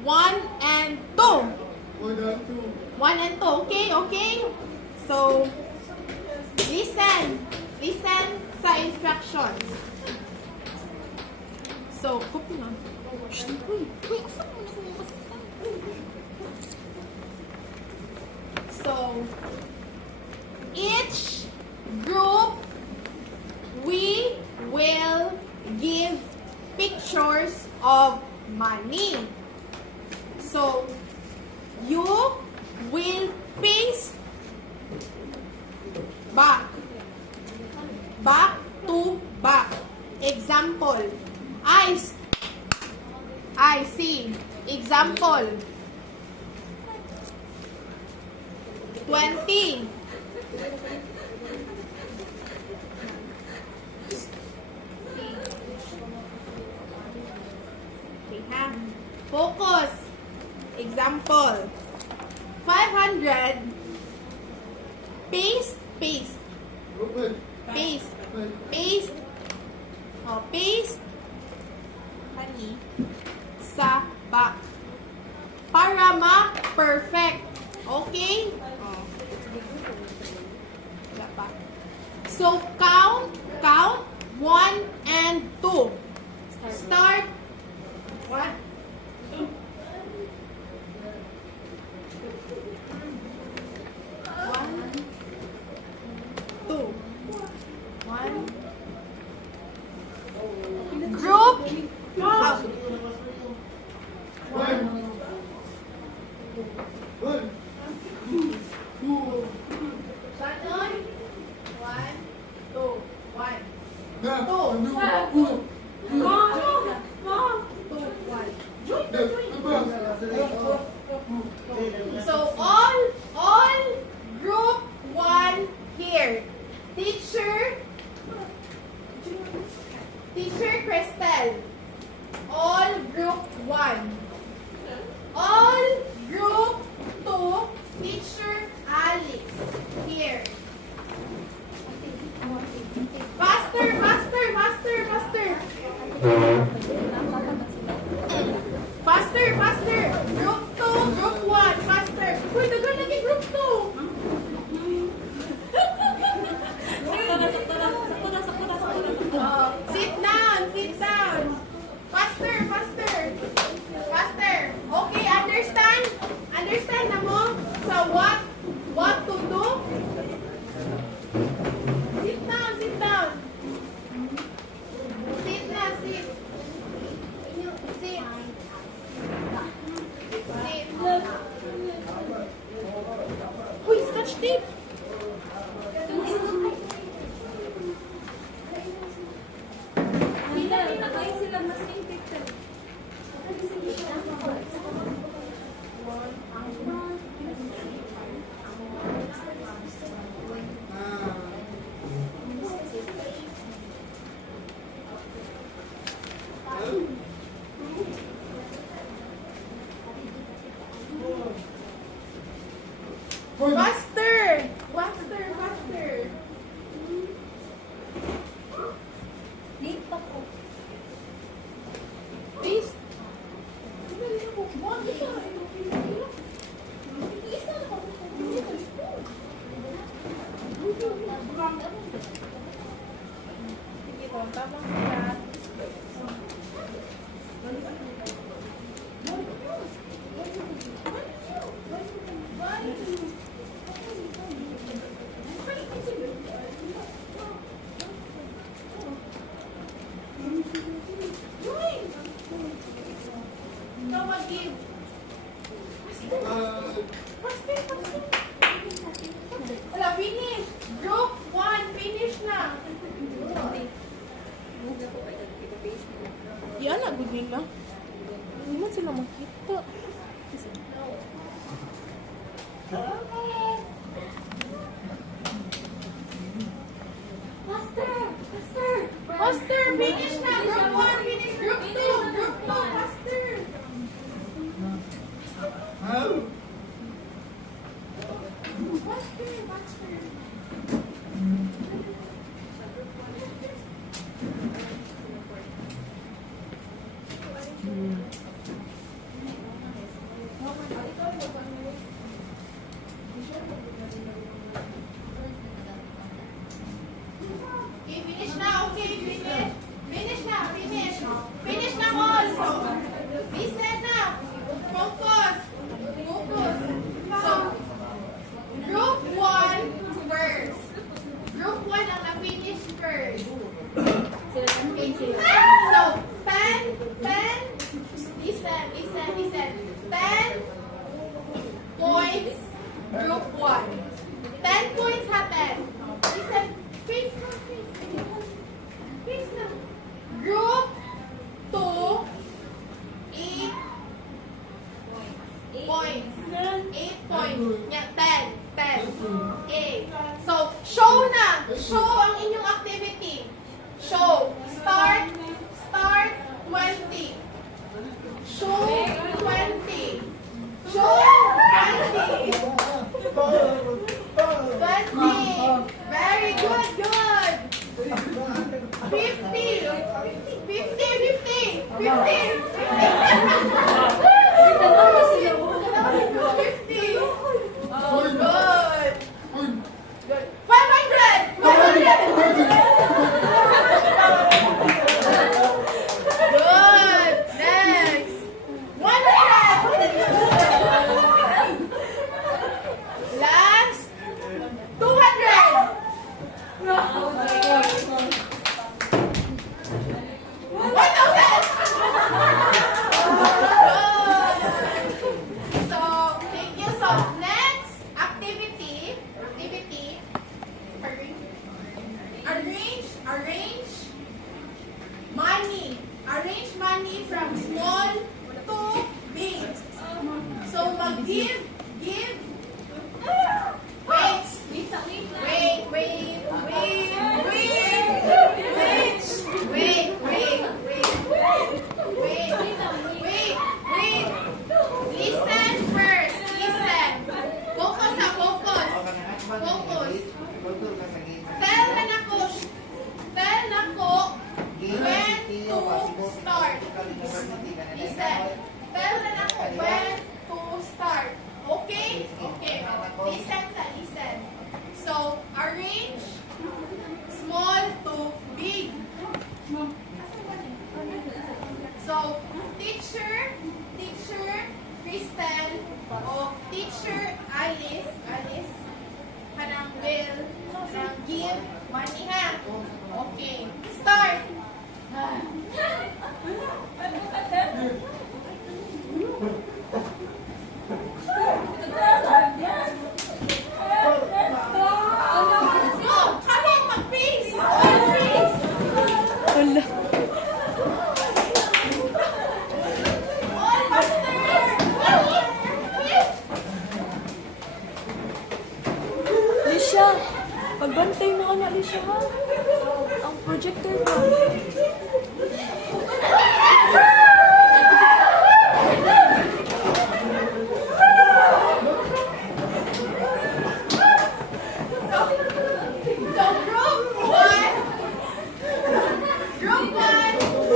1 and 2. 1 and 2. Okay? So, listen sa instructions. So, copy na. Uy, asa mo na kung mabasa? So, each group, we will give pictures of money. So, So, you will paste back. Back to back. Example. I see. Example. 20. Okay, ha? Focus. Example. 500. Paste. Open. Paste. Open. Paste. Oh, paste. Honey. Sa back. Para ma-perfect. Okay? Oh. Wala pa. So, count 1 and 2. Start. 1, 2. 1, 2. 1. Group. Count. One. One. Shannon. 1, 2. 1. Na. Two. Ano? So all group 1 here. Teacher Cristel. All group 1. All group 2. Teacher Alex. Here. Faster. Faster. Group 2, group 1. Faster. Uy, dagan lagi group 2. Sit down. Faster. Okay, understand na mo sa what to do? Sit down. Sit na. Uy, scotch tape. Faster. Please. Give. Faster. Wala, finish. Group 1, finish na. Yan, nagugil na. Hindi man sila makita. Faster, finish na. Group 1, finish. Group 2, faster. How? Faster. Okay, finish na. Okay, finish na. Finish na all. So, listen na. Focus. So, group 1 first. Group 1 ang na-finish first. So, pen, listen. 10, So, start 20. Show 20. Show 20. 20. Very good, good. 50. 50. 50. 50. Oh, good. Good. 500. 500. Good. Next. 100. Last. 200. 1,000. So, thank you. So, next activity. Arrange money. Arrange money from small to big. So, give. Wait. Listen first. Listen. Focus. Tell na ko when to start. Listen. Tell na ko when to start. Okay? Listen. So, arrange small to big. So, teacher Kristen o teacher Alice kanang will give money ha. Okay. Start. Go! Kami mag-face! All face! All faster! Lisha, pagbantay mo nga, Lisha, ha? Ang projector ko. So group one,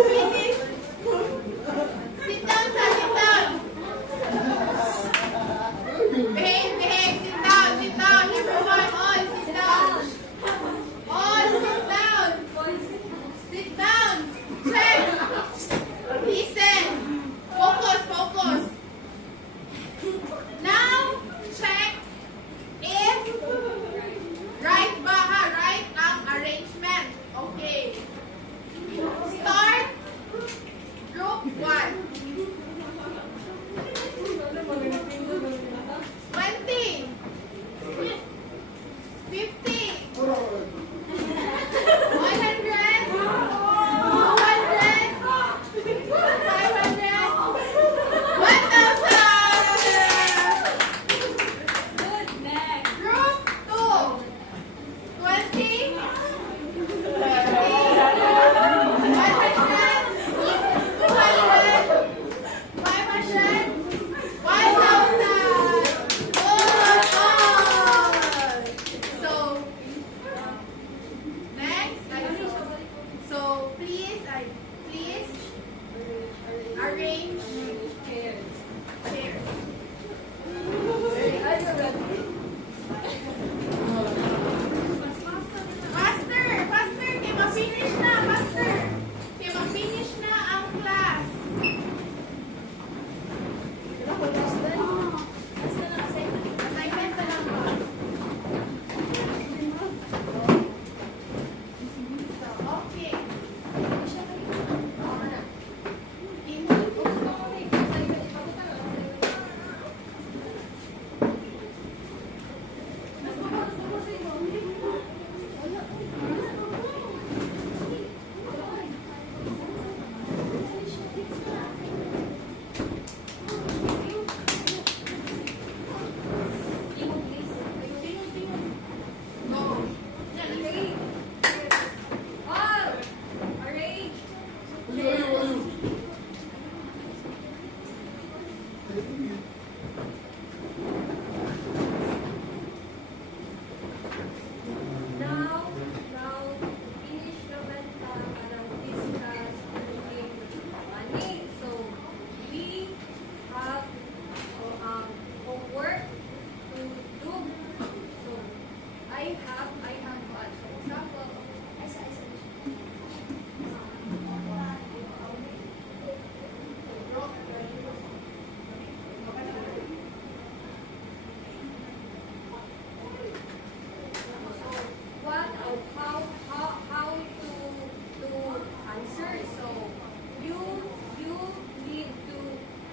finish. Sit down, son, sit down. Behave, sit down, everyone, all sit down. All sit down. Check. Listen. Focus. Now, check if right ang arrangement. Okay. Start group 1. 20. 50. 100.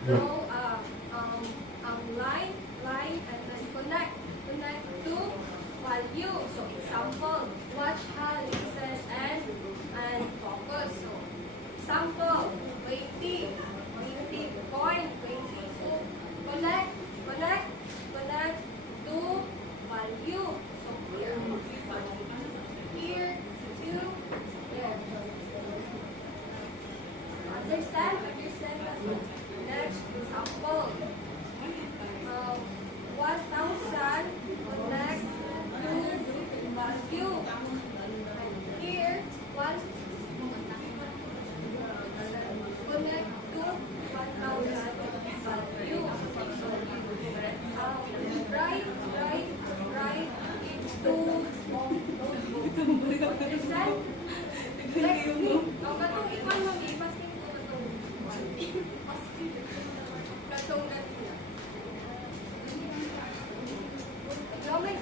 draw line, and then connect to value. So example, watch, listen, and focus. So example, 20 coin, 22. Connect to value. So here to here. Understand that? Next example. 1,000 connect to value. And here, 1 connect to 1,000 value. Write it to understand? Next me. Ang katong ikan mo, ipasking ko katong katong natin. Gamay.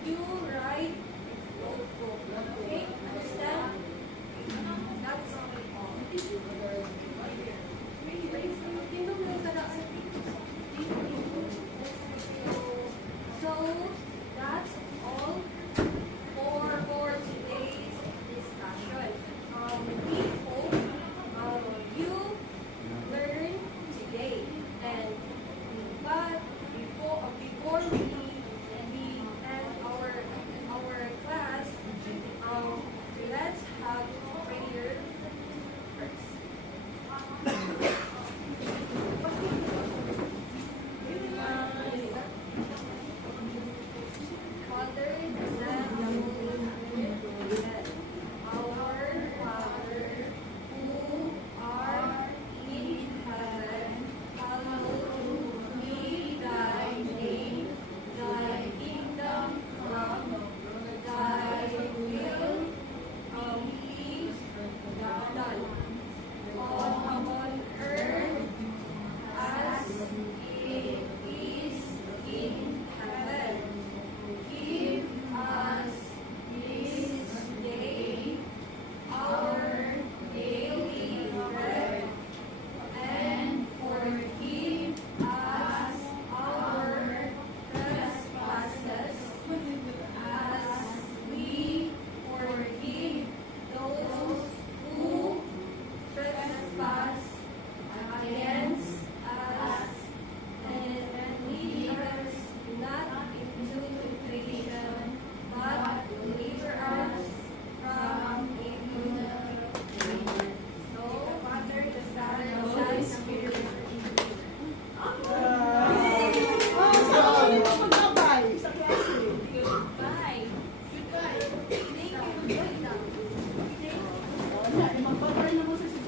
You write notebook. Okay? Understand? That's all. So that's all for today's discussion. We hope you learn today. And but before we end our class, let's have prayer first. Father, that you our Father, who art in heaven, hallowed be thy name. Thy kingdom come, thy will be done on earth as it is in heaven. Give us this day our daily bread, and forgive us our trespasses, as we forgive those who trespass against us. And lead us not into temptation, but deliver us from evil. Amen. So, Father, the Son, and the Holy Spirit. Bye. Magbabay na mo sa si